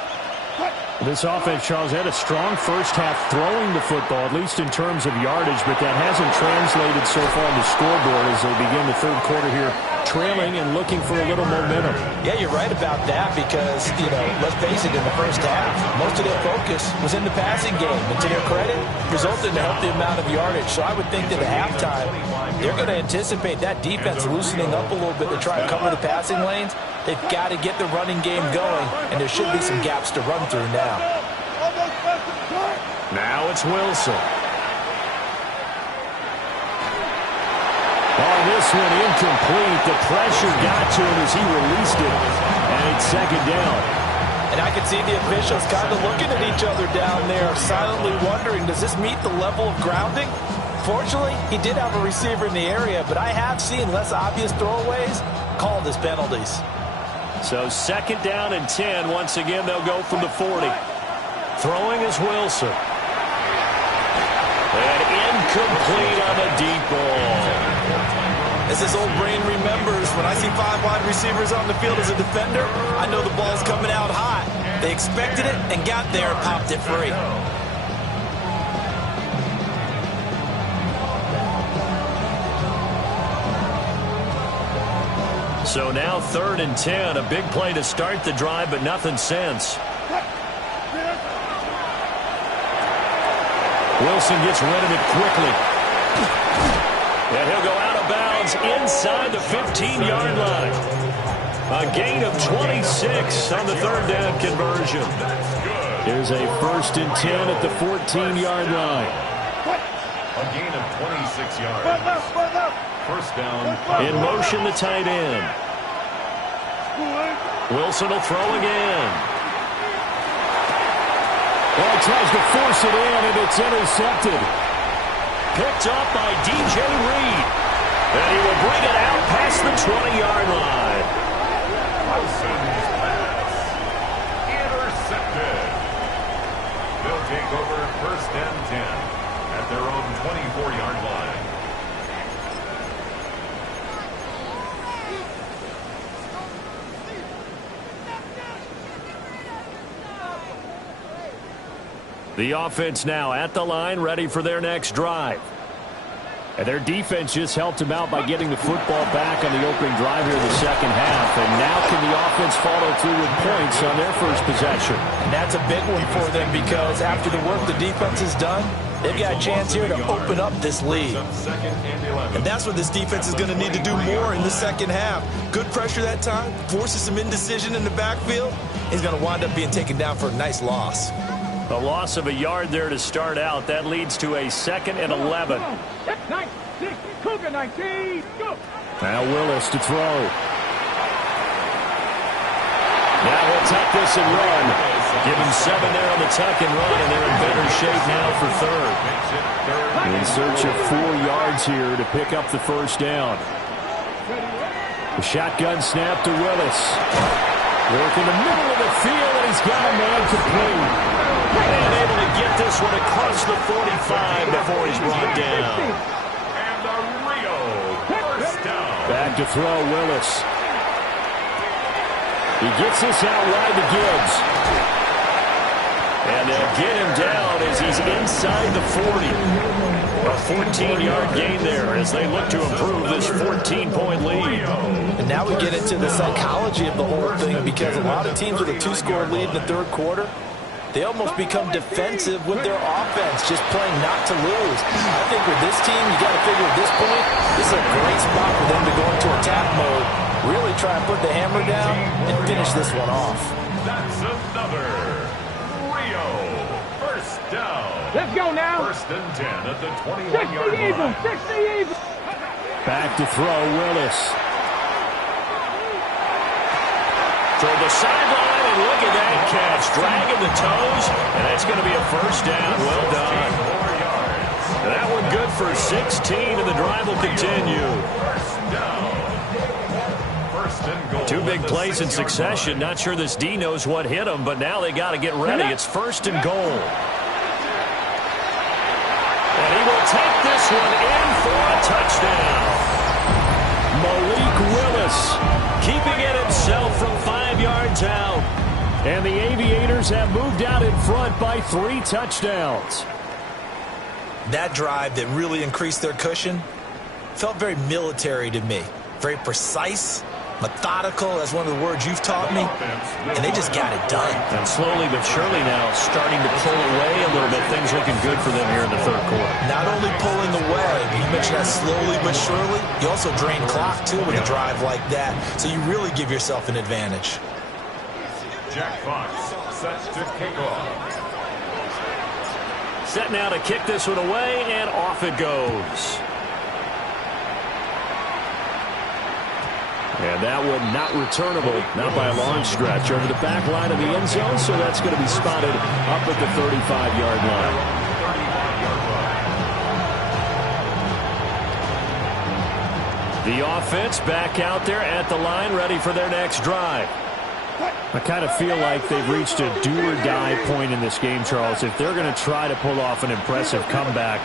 This offense, Charles, had a strong first half throwing the football, at least in terms of yardage, but that hasn't translated so far on the scoreboard as they begin the third quarter here, trailing and looking for a little momentum. Yeah, you're right about that because, let's face it, in the first half, most of their focus was in the passing game. And to their credit, resulted in a healthy amount of yardage. So I would think that at halftime, they're going to anticipate that defense loosening up a little bit to try and cover the passing lanes. They've got to get the running game going, and there should be some gaps to run through now. Now it's Wilson. Oh, this one incomplete. The pressure got to him as he released it, and it's second down. And I can see the officials kind of looking at each other down there, silently wondering, does this meet the level of grounding? Fortunately, he did have a receiver in the area, but I have seen less obvious throwaways called as penalties. So second down and 10. Once again, they'll go from the 40. Throwing is Wilson. And incomplete on a deep ball. As his old brain remembers, when I see 5 wide receivers on the field as a defender, I know the ball's coming out hot. They expected it and got there and popped it free. So now third and 10. A big play to start the drive, but nothing since. Wilson gets rid of it quickly. And he'll go out of bounds inside the 15-yard line. A gain of 26 on the third down conversion. There's a first and 10 at the 14-yard line. A gain of 26 yards. First down. In motion, the tight end. Wilson will throw again. Well, tries to force it in, and it's intercepted. Picked up by DJ Reed. And he will bring it out past the 20-yard line. Wilson's pass. Intercepted. They'll take over first and 10 at their own 24-yard line. The offense now at the line, ready for their next drive. And their defense just helped them out by getting the football back on the opening drive here in the second half. And now can the offense follow through with points on their first possession? And that's a big one for them because after the work the defense has done, they've got a chance here to open up this lead. And that's what this defense is going to need to do more in the second half. Good pressure that time, forces some indecision in the backfield. He's going to wind up being taken down for a nice loss. A loss of a yard there to start out. That leads to a 2nd and 11. 19, Cougar 19, go! Now Willis to throw. Now he'll tuck this and run. Give him 7 there on the tuck and run, and they're in better shape now for third. In search of 4 yards here to pick up the first down. The shotgun snap to Willis. Work in the middle of the field, and he's got a man complete. And able to get this one across the 45 before he's brought down. And the Rio first down. Back to throw, Willis. He gets this out wide to Gibbs. And they'll get him down as he's inside the 40. A 14-yard gain there as they look to improve this 14-point lead. And now we get into the psychology of the whole thing because a lot of teams with a 2-score lead in the third quarter, they almost become defensive with their offense, just playing not to lose. I think with this team, you got to figure at this point, this is a great spot for them to go into attack mode, really try and put the hammer down and finish this one off. That's another Rio first down. Let's go now. First and 10 at the 21-yard line. 60 even. Back to throw, Willis. Toward the sideline, and look at that catch. Dragging the toes, and that's going to be a first down. Well done. And that one good for 16, and the drive will continue. First down. First and goal. 2 big plays in succession. Not sure this D knows what hit him, but now they got to get ready. It's first and goal. And he will take this one in for a touchdown. Malik Willis keeping And the Aviators have moved out in front by 3 touchdowns. That drive that really increased their cushion felt very military to me. Very precise, methodical, that's one of the words you've taught me, and they just got it done. And slowly but surely now starting to pull away a little bit. Things looking good for them here in the third quarter. Not only pulling away, but you mentioned that slowly but surely, you also drain clock too with a drive like that, so you really give yourself an advantage. Jack Fox sets to kick off. Set now to kick this one away, and off it goes. And that one not returnable, not by a long stretch, over the back line of the end zone, so that's going to be spotted up at the 35-yard line. The offense back out there at the line, ready for their next drive. I kind of feel like they've reached a do-or-die point in this game, Charles. If they're going to try to pull off an impressive comeback,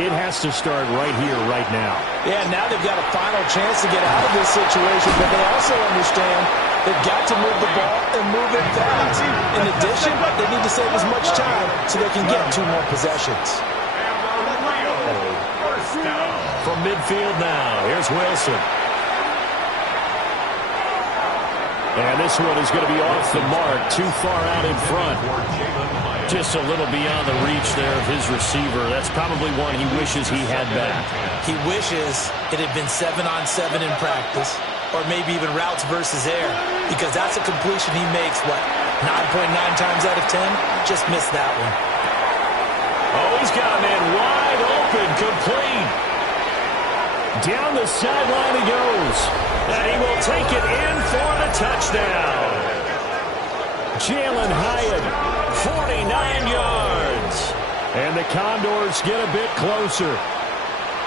it has to start right here, right now. Yeah, now they've got a final chance to get out of this situation, but they also understand they've got to move the ball and move it fast. In addition, they need to save as much time so they can get 2 more possessions. From midfield now, here's Wilson. And this one is going to be off the mark, too far out in front. Just a little beyond the reach there of his receiver. That's probably one he wishes he had back. He wishes it had been 7-on-7 in practice, or maybe even routes versus air, because that's a completion he makes, 9.9 times out of 10? Just missed that one. Oh, he's got a man wide open, complete. Down the sideline he goes. And he will take it in for the touchdown. Jalen Hyatt, 49 yards. And the Condors get a bit closer.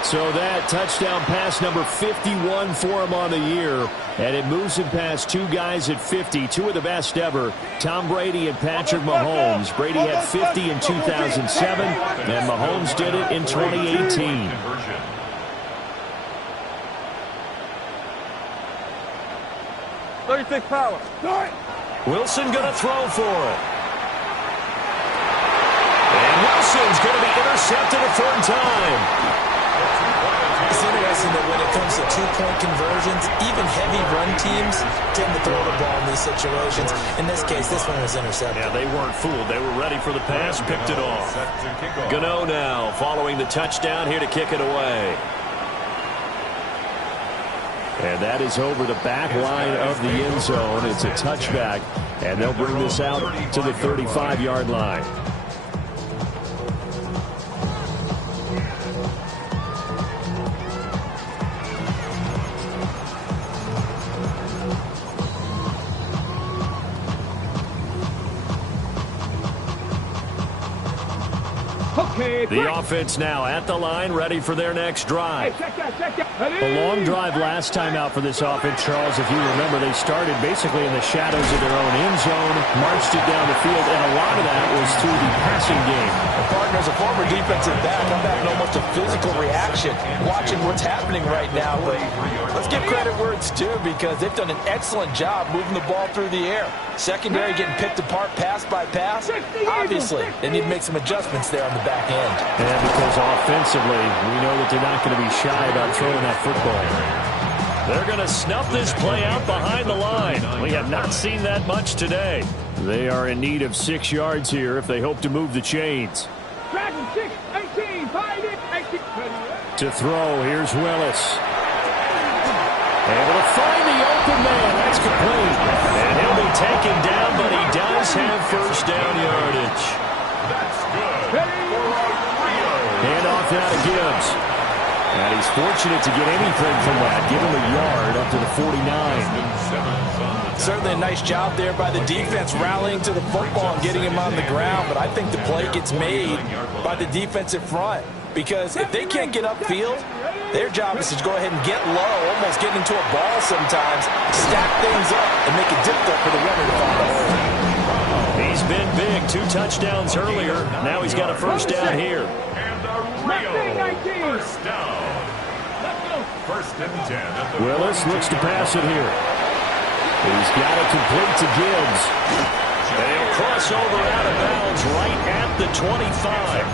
So that touchdown pass number 51 for him on the year. And it moves him past 2 guys at 50, 2 of the best ever, Tom Brady and Patrick Mahomes. Brady had 50 in 2007, and Mahomes did it in 2018. 36 power. Wilson going to throw for it. And Wilson's going to be intercepted a 3rd time. It's interesting that when it comes to 2-point conversions, even heavy run teams tend to throw the ball in these situations. In this case, this one was intercepted. Yeah, they weren't fooled. They were ready for the pass, picked it off. Gano now following the touchdown here to kick it away. And that is over the back line of the end zone. It's a touchback, and they'll bring this out to the 35-yard line. The offense now at the line, ready for their next drive. A long drive last time out for this offense, Charles. If you remember, they started basically in the shadows of their own end zone, marched it down the field, and a lot of that was through the passing game. And partner, as a former defensive back, I'm having almost a physical reaction watching what's happening right now. But let's give credit where it's due, because they've done an excellent job moving the ball through the air. Secondary getting picked apart pass by pass. Obviously, they need to make some adjustments there on the back end. And because offensively, we know that they're not going to be shy about throwing that football. They're going to snuff this play out behind the line. We have not seen that much today. They are in need of 6 yards here if they hope to move the chains. To throw, here's Willis. Able to find the open man. That's complete. And he'll be taken down, but he does have first down yardage. That's good. Hand off now to Gibbs. And he's fortunate to get anything from that. Give him a yard up to the 49. Certainly a nice job there by the defense rallying to the football and getting him on the ground. But I think the play gets made by the defensive front. Because if they can't get upfield, their job is to go ahead and get low, almost get into a ball sometimes, stack things up, and make it difficult for the runner to find the hole. He's been big. 2 touchdowns earlier. Now he's got a first down here. And the Rio first down. First and 10. Willis looks to pass it here. He's got it complete to Gibbs. And he'll cross over out of bounds right at the 25.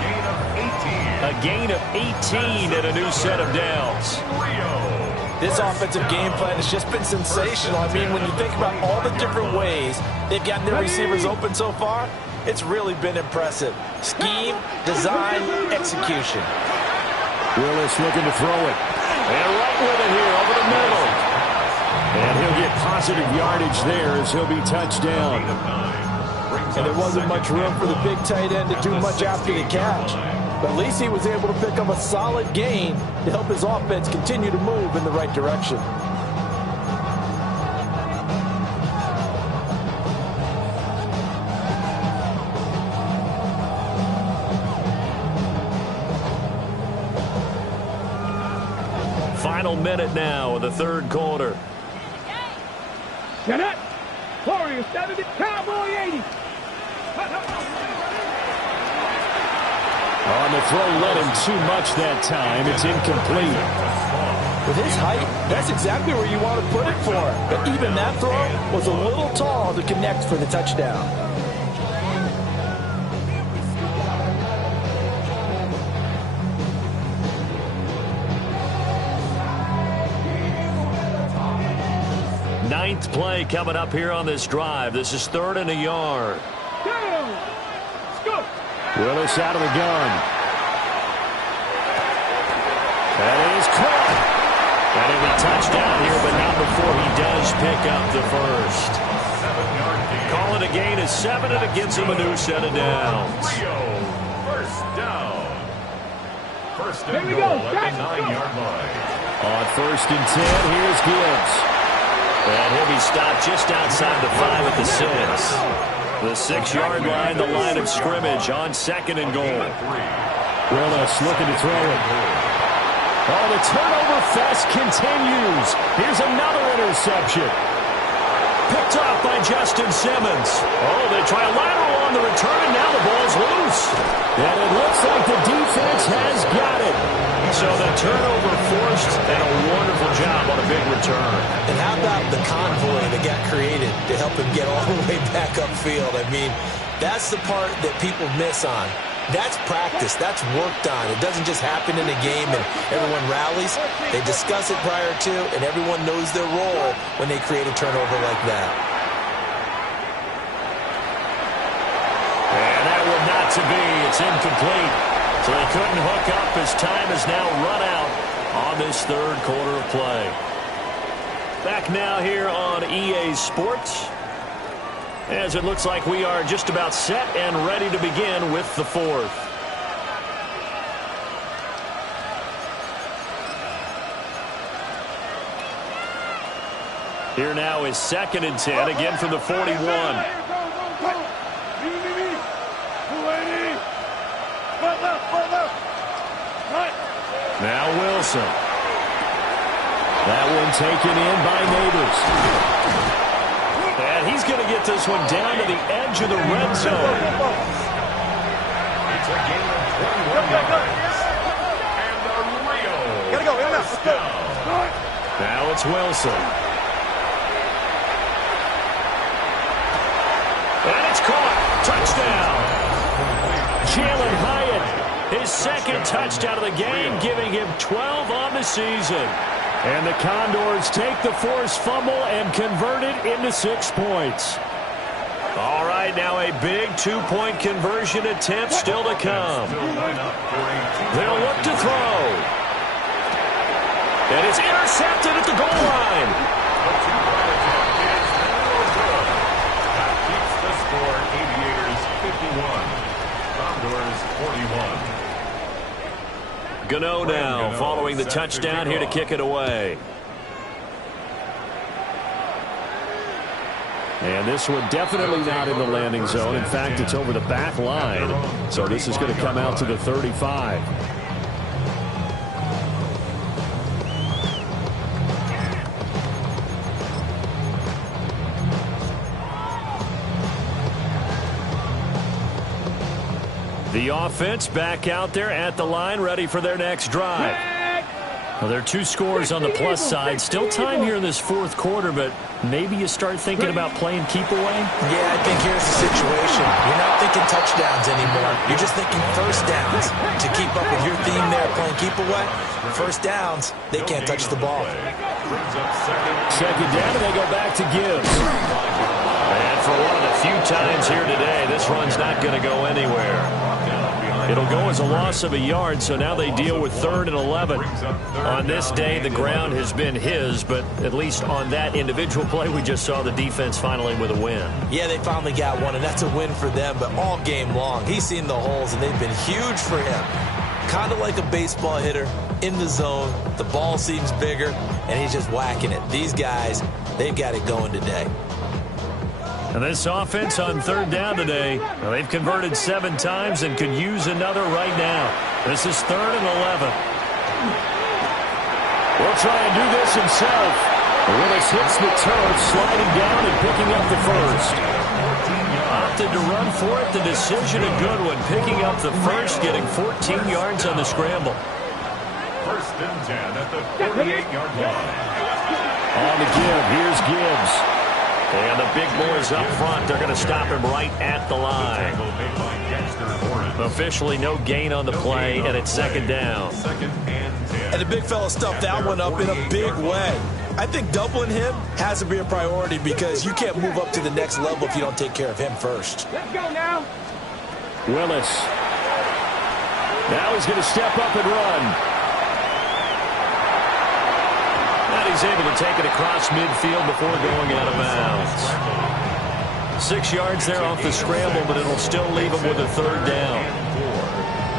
A gain of 18 and a new set of downs. This offensive game plan has just been sensational. I mean, when you think about all the different ways they've gotten their receivers open so far, it's really been impressive. Scheme, design, execution. Willis looking to throw it. And right with it here over the middle. And he'll get positive yardage there as he'll be touched down. And there wasn't much room for the big tight end to do much after the catch. But at least he was able to pick up a solid gain to help his offense continue to move in the right direction. Final minute now of the third quarter. Get it! Warriors 70, Cowboy 80. On the throw, led him too much that time. It's incomplete. With his height, that's exactly where you want to put it for him. But even that throw was a little tall to connect for the touchdown. Ninth play coming up here on this drive. This is 3rd and a yard. Willis out of the gun. That is caught. And he'll be touched down here, but not before he does pick up the first. Call it a gain of 7, and it gives him a new set of downs. First down. First and goal at the 9-yard line. On 1st and 10, here's Gibbs. And he'll be stopped just outside the 5 at the 6. The 6-yard line, the line of scrimmage on 2nd and goal. Willis looking to throw it. Oh, the turnover fest continues. Here's another interception. Picked off by Justin Simmons. Oh, they try a lateral on the return, and now the ball's loose. And it looks like the defense has got it. So the turnover forced, and a wonderful job on a big return. And how about the convoy that got created to help him get all the way back upfield? I mean, that's the part that people miss on. That's practice. That's worked on. It doesn't just happen in a game and everyone rallies. They discuss it prior to, and everyone knows their role when they create a turnover like that. And that one not to be. It's incomplete. So they couldn't hook up as time has now run out on this 3rd quarter of play. Back now here on EA Sports, as it looks like we are just about set and ready to begin with the 4th. Here now is 2nd and 10, again from the 41. Now Wilson. That one taken in by Neighbors. And he's going to get this one down to the edge of the red zone. It's a gain of 21 yards. And a real first down. Now it's Wilson. And it's caught. Touchdown. Jalen Hyatt, his 2nd touchdown of the game, giving him 12 on the season. And the Condors take the forced fumble and convert it into 6 points. All right, now a big 2-point conversion attempt still to come. They'll look to throw. And it's intercepted at the goal line. That keeps the score. Aviators 51. Condors 41. Gano now following the touchdown here to kick it away. And this one definitely not in the landing zone. In fact, it's over the back line. So this is going to come out to the 35. The offense back out there at the line, ready for their next drive. Well, there are 2 scores on the plus side. Still time here in this fourth quarter, but maybe you start thinking about playing keep away? Yeah, I think here's the situation. You're not thinking touchdowns anymore. You're just thinking first downs. To keep up with your theme there, playing keep away, first downs, they can't touch the ball. Second down, and they go back to Gibbs. And for one of the few times here today, this run's not going to go anywhere. It'll go as a loss of a yard, so now they deal with 3rd and 11. On this day, the ground has been his, but at least on that individual play, we just saw the defense finally with a win. Yeah, they finally got one, and that's a win for them, but all game long, he's seen the holes, and they've been huge for him. Kind of like a baseball hitter in the zone. The ball seems bigger, and he's just whacking it. These guys, they've got it going today. And this offense on 3rd down today, well, they've converted 7 times and could use another right now. This is 3rd and 11. Will try and do this himself. Willis hits the turf, sliding down and picking up the first. Opted to run for it. The decision a good one. Picking up the first, getting 14 yards on the scramble. 1st and 10 at the 48-yard line. On the give, here's Gibbs. And the big boys up front, they're going to stop him right at the line. Officially no gain on the play, and it's 2nd down. And the big fella stuffed that one up in a big way. I think doubling him has to be a priority because you can't move up to the next level if you don't take care of him first. Let's go now. Willis. Now he's going to step up and run. He's able to take it across midfield before going out of bounds. 6 yards there off the scramble, but it'll still leave him with a 3rd down.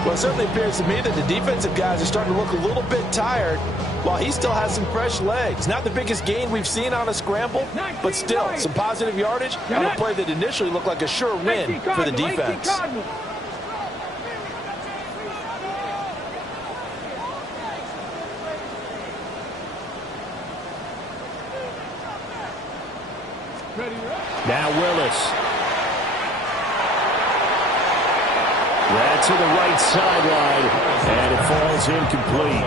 Well, it certainly appears to me that the defensive guys are starting to look a little bit tired while he still has some fresh legs. Not the biggest gain we've seen on a scramble, but still some positive yardage on a play that initially looked like a sure win for the defense. Now Willis. That's to the right sideline, and it falls incomplete.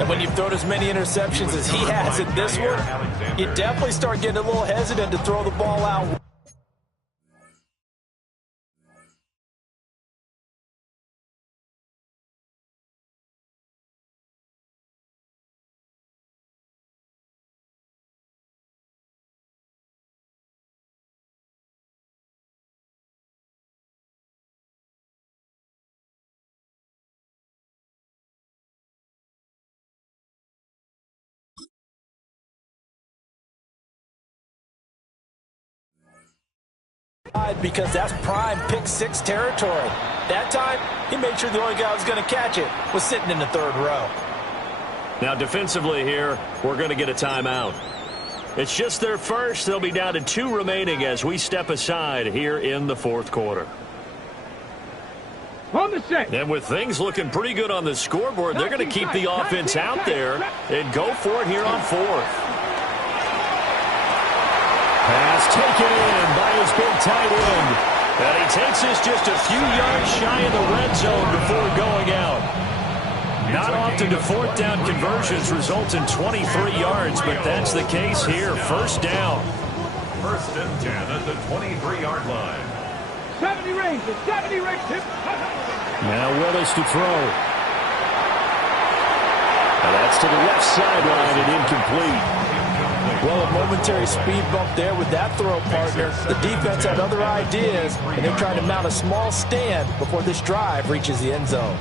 And when you've thrown as many interceptions as he has in this one, you definitely start getting a little hesitant to throw the ball out. Because that's prime pick 6 territory. That time, he made sure the only guy who was going to catch it was sitting in the 3rd row. Now defensively here, we're going to get a timeout. It's just their first. They'll be down to 2 remaining as we step aside here in the 4th quarter. On the set. And with things looking pretty good on the scoreboard, they're going to keep the offense out there and go for it here on 4th. Pass taken in by his big tight end. And he takes us just a few yards shy of the red zone before going out. Not often do 4th down conversions result in 23 yards, but that's the case here. 1st down. 1st and 10 at the 23-yard line. 70 range, 70 range. Now Willis to throw. And that's to the left sideline and incomplete. Well, a momentary speed bump there with that throw partner. The defense had other ideas, and they're trying to mount a small stand before this drive reaches the end zone.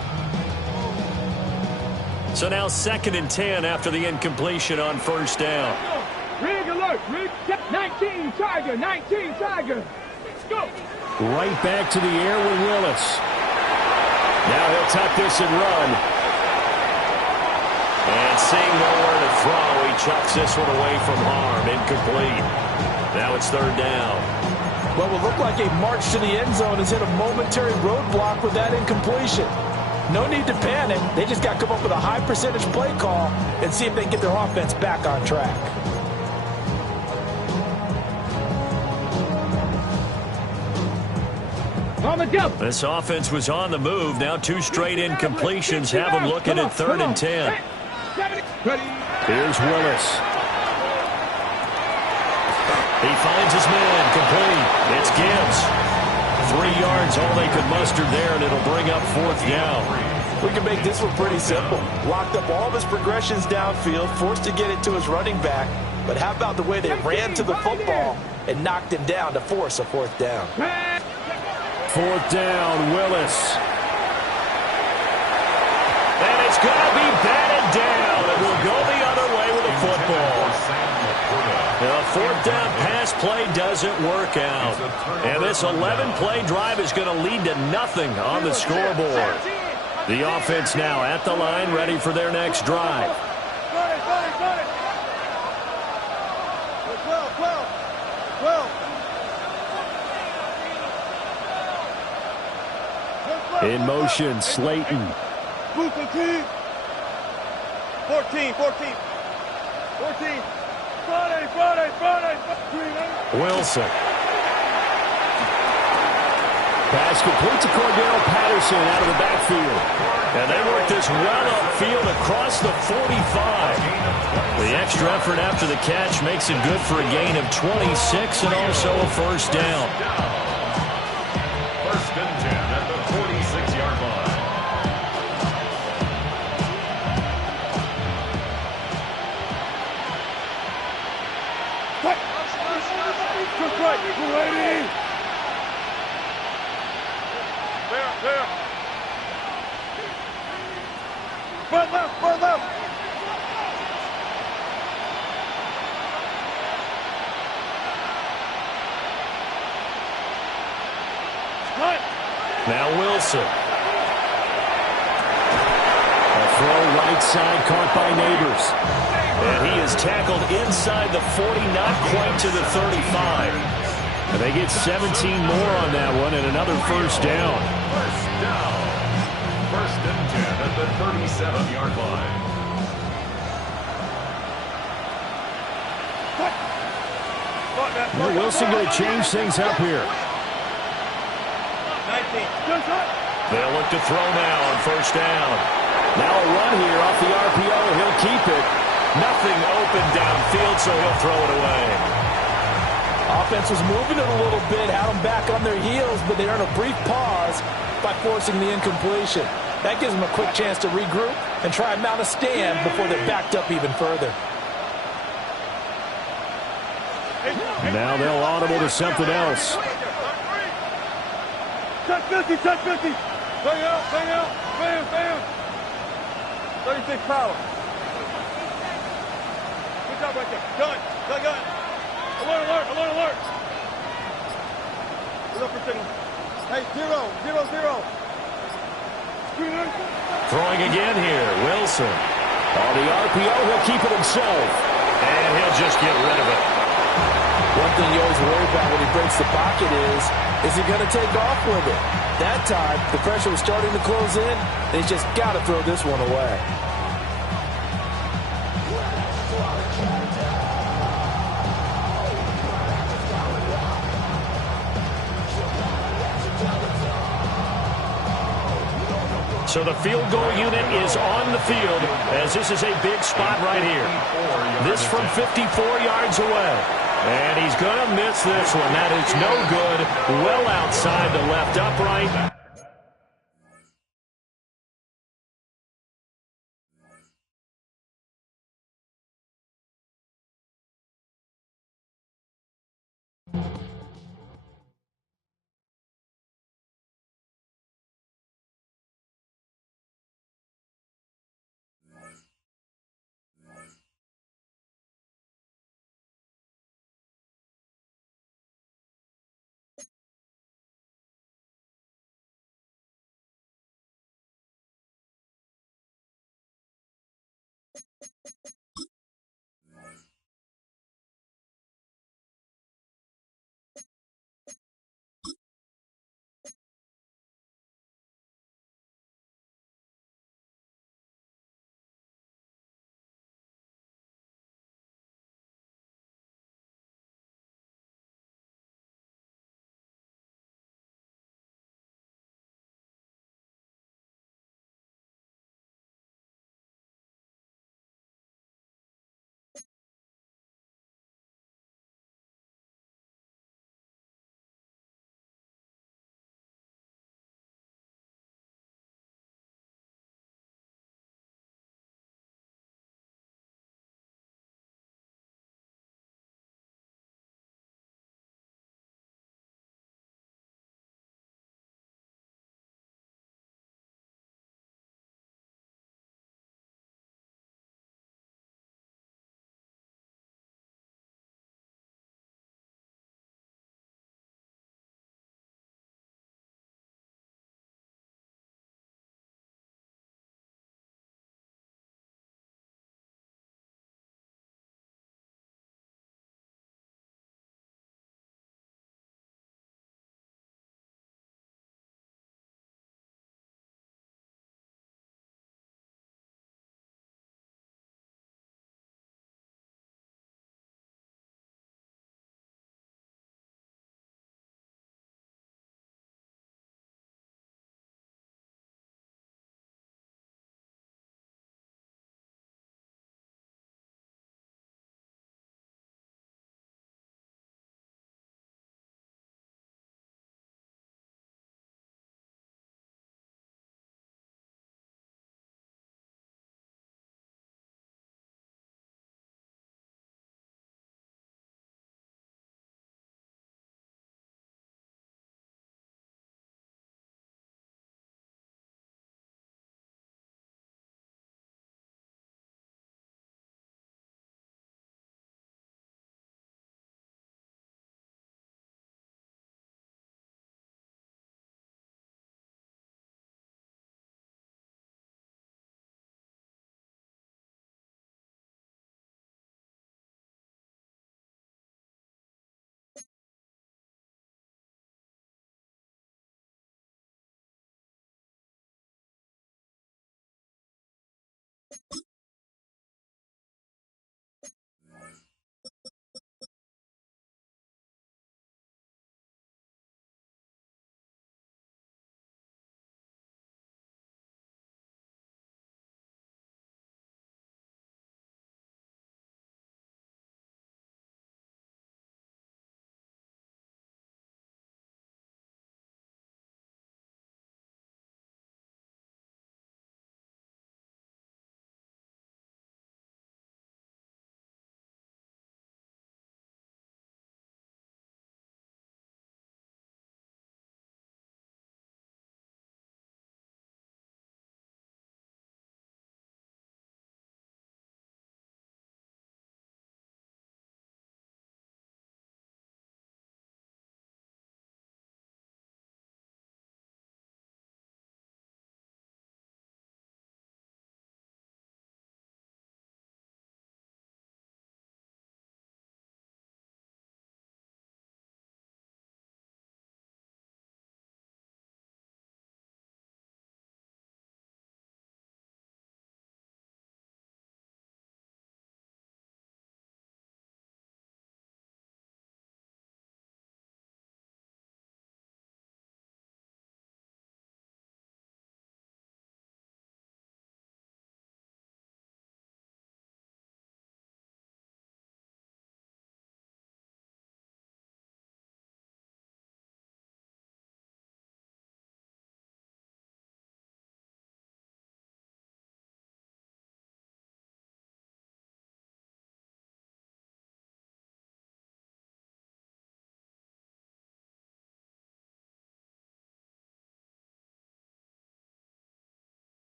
So now 2nd and 10 after the incompletion on 1st down. Rig alert, Rig. 19 Tiger, 19 Tiger. Let's go. Right back to the air with Willis. Now he'll tuck this and run. And seeing nowhere to throw, he chucks this one away from harm. Incomplete. Now it's 3rd down. Well, it will look like a march to the end zone has hit a momentary roadblock with that incompletion. No need to panic. They just got to come up with a high percentage play call and see if they can get their offense back on track. This offense was on the move. Now 2 straight incompletions have them looking at 3rd and 10. Here's Willis. He finds his man, complete. It's Gibbs. 3 yards, all they could muster there, and it'll bring up 4th down. We can make this one pretty simple. Locked up all of his progressions downfield, forced to get it to his running back. But how about the way they ran to the football and knocked him down to force a 4th down? 4th down, Willis. And it's going to be batted down. It will go the other way with the football. The 4th down pass play doesn't work out. And this 11-play drive is going to lead to nothing on the scoreboard. The offense now at the line, ready for their next drive. In motion, Slayton. 14. Wilson. Pass complete to Cordero Patterson out of the backfield. And they work this well upfield across the 45. The extra effort after the catch makes it good for a gain of 26 and also a 1st down. 1st and 10 at the 46-yard line. There. Front left. Now Wilson. A throw right side caught by Neighbors. And he is tackled inside the 40, not quite to the 35. And they get 17 more on that one and another 1st down. 1st down. 1st and 10 at the 37-yard line. Well, Wilson going to change things up here. 19. They'll look to throw now on 1st down. Now a run here off the RPO. He'll keep it. Nothing open downfield, so he'll throw it away. Offense was moving it a little bit, had them back on their heels, but they earned a brief pause by forcing the incompletion. That gives them a quick chance to regroup and try and mount a stand before they're backed up even further. Now they'll audible to something else. Touch 50. Bang out. Bam. 36 power. Good job right there. Gun. Alert. We're up for signal. Hey, 0. Throwing again here, Wilson. On the RPO, he'll keep it himself. And he'll just get rid of it. One thing you always worry about when he breaks the pocket is he going to take off with it? That time, the pressure was starting to close in, and he's just got to throw this one away. So the field goal unit is on the field as this is a big spot right here. This from 54 yards away. And he's going to miss this one. That is no good. Well outside the left upright.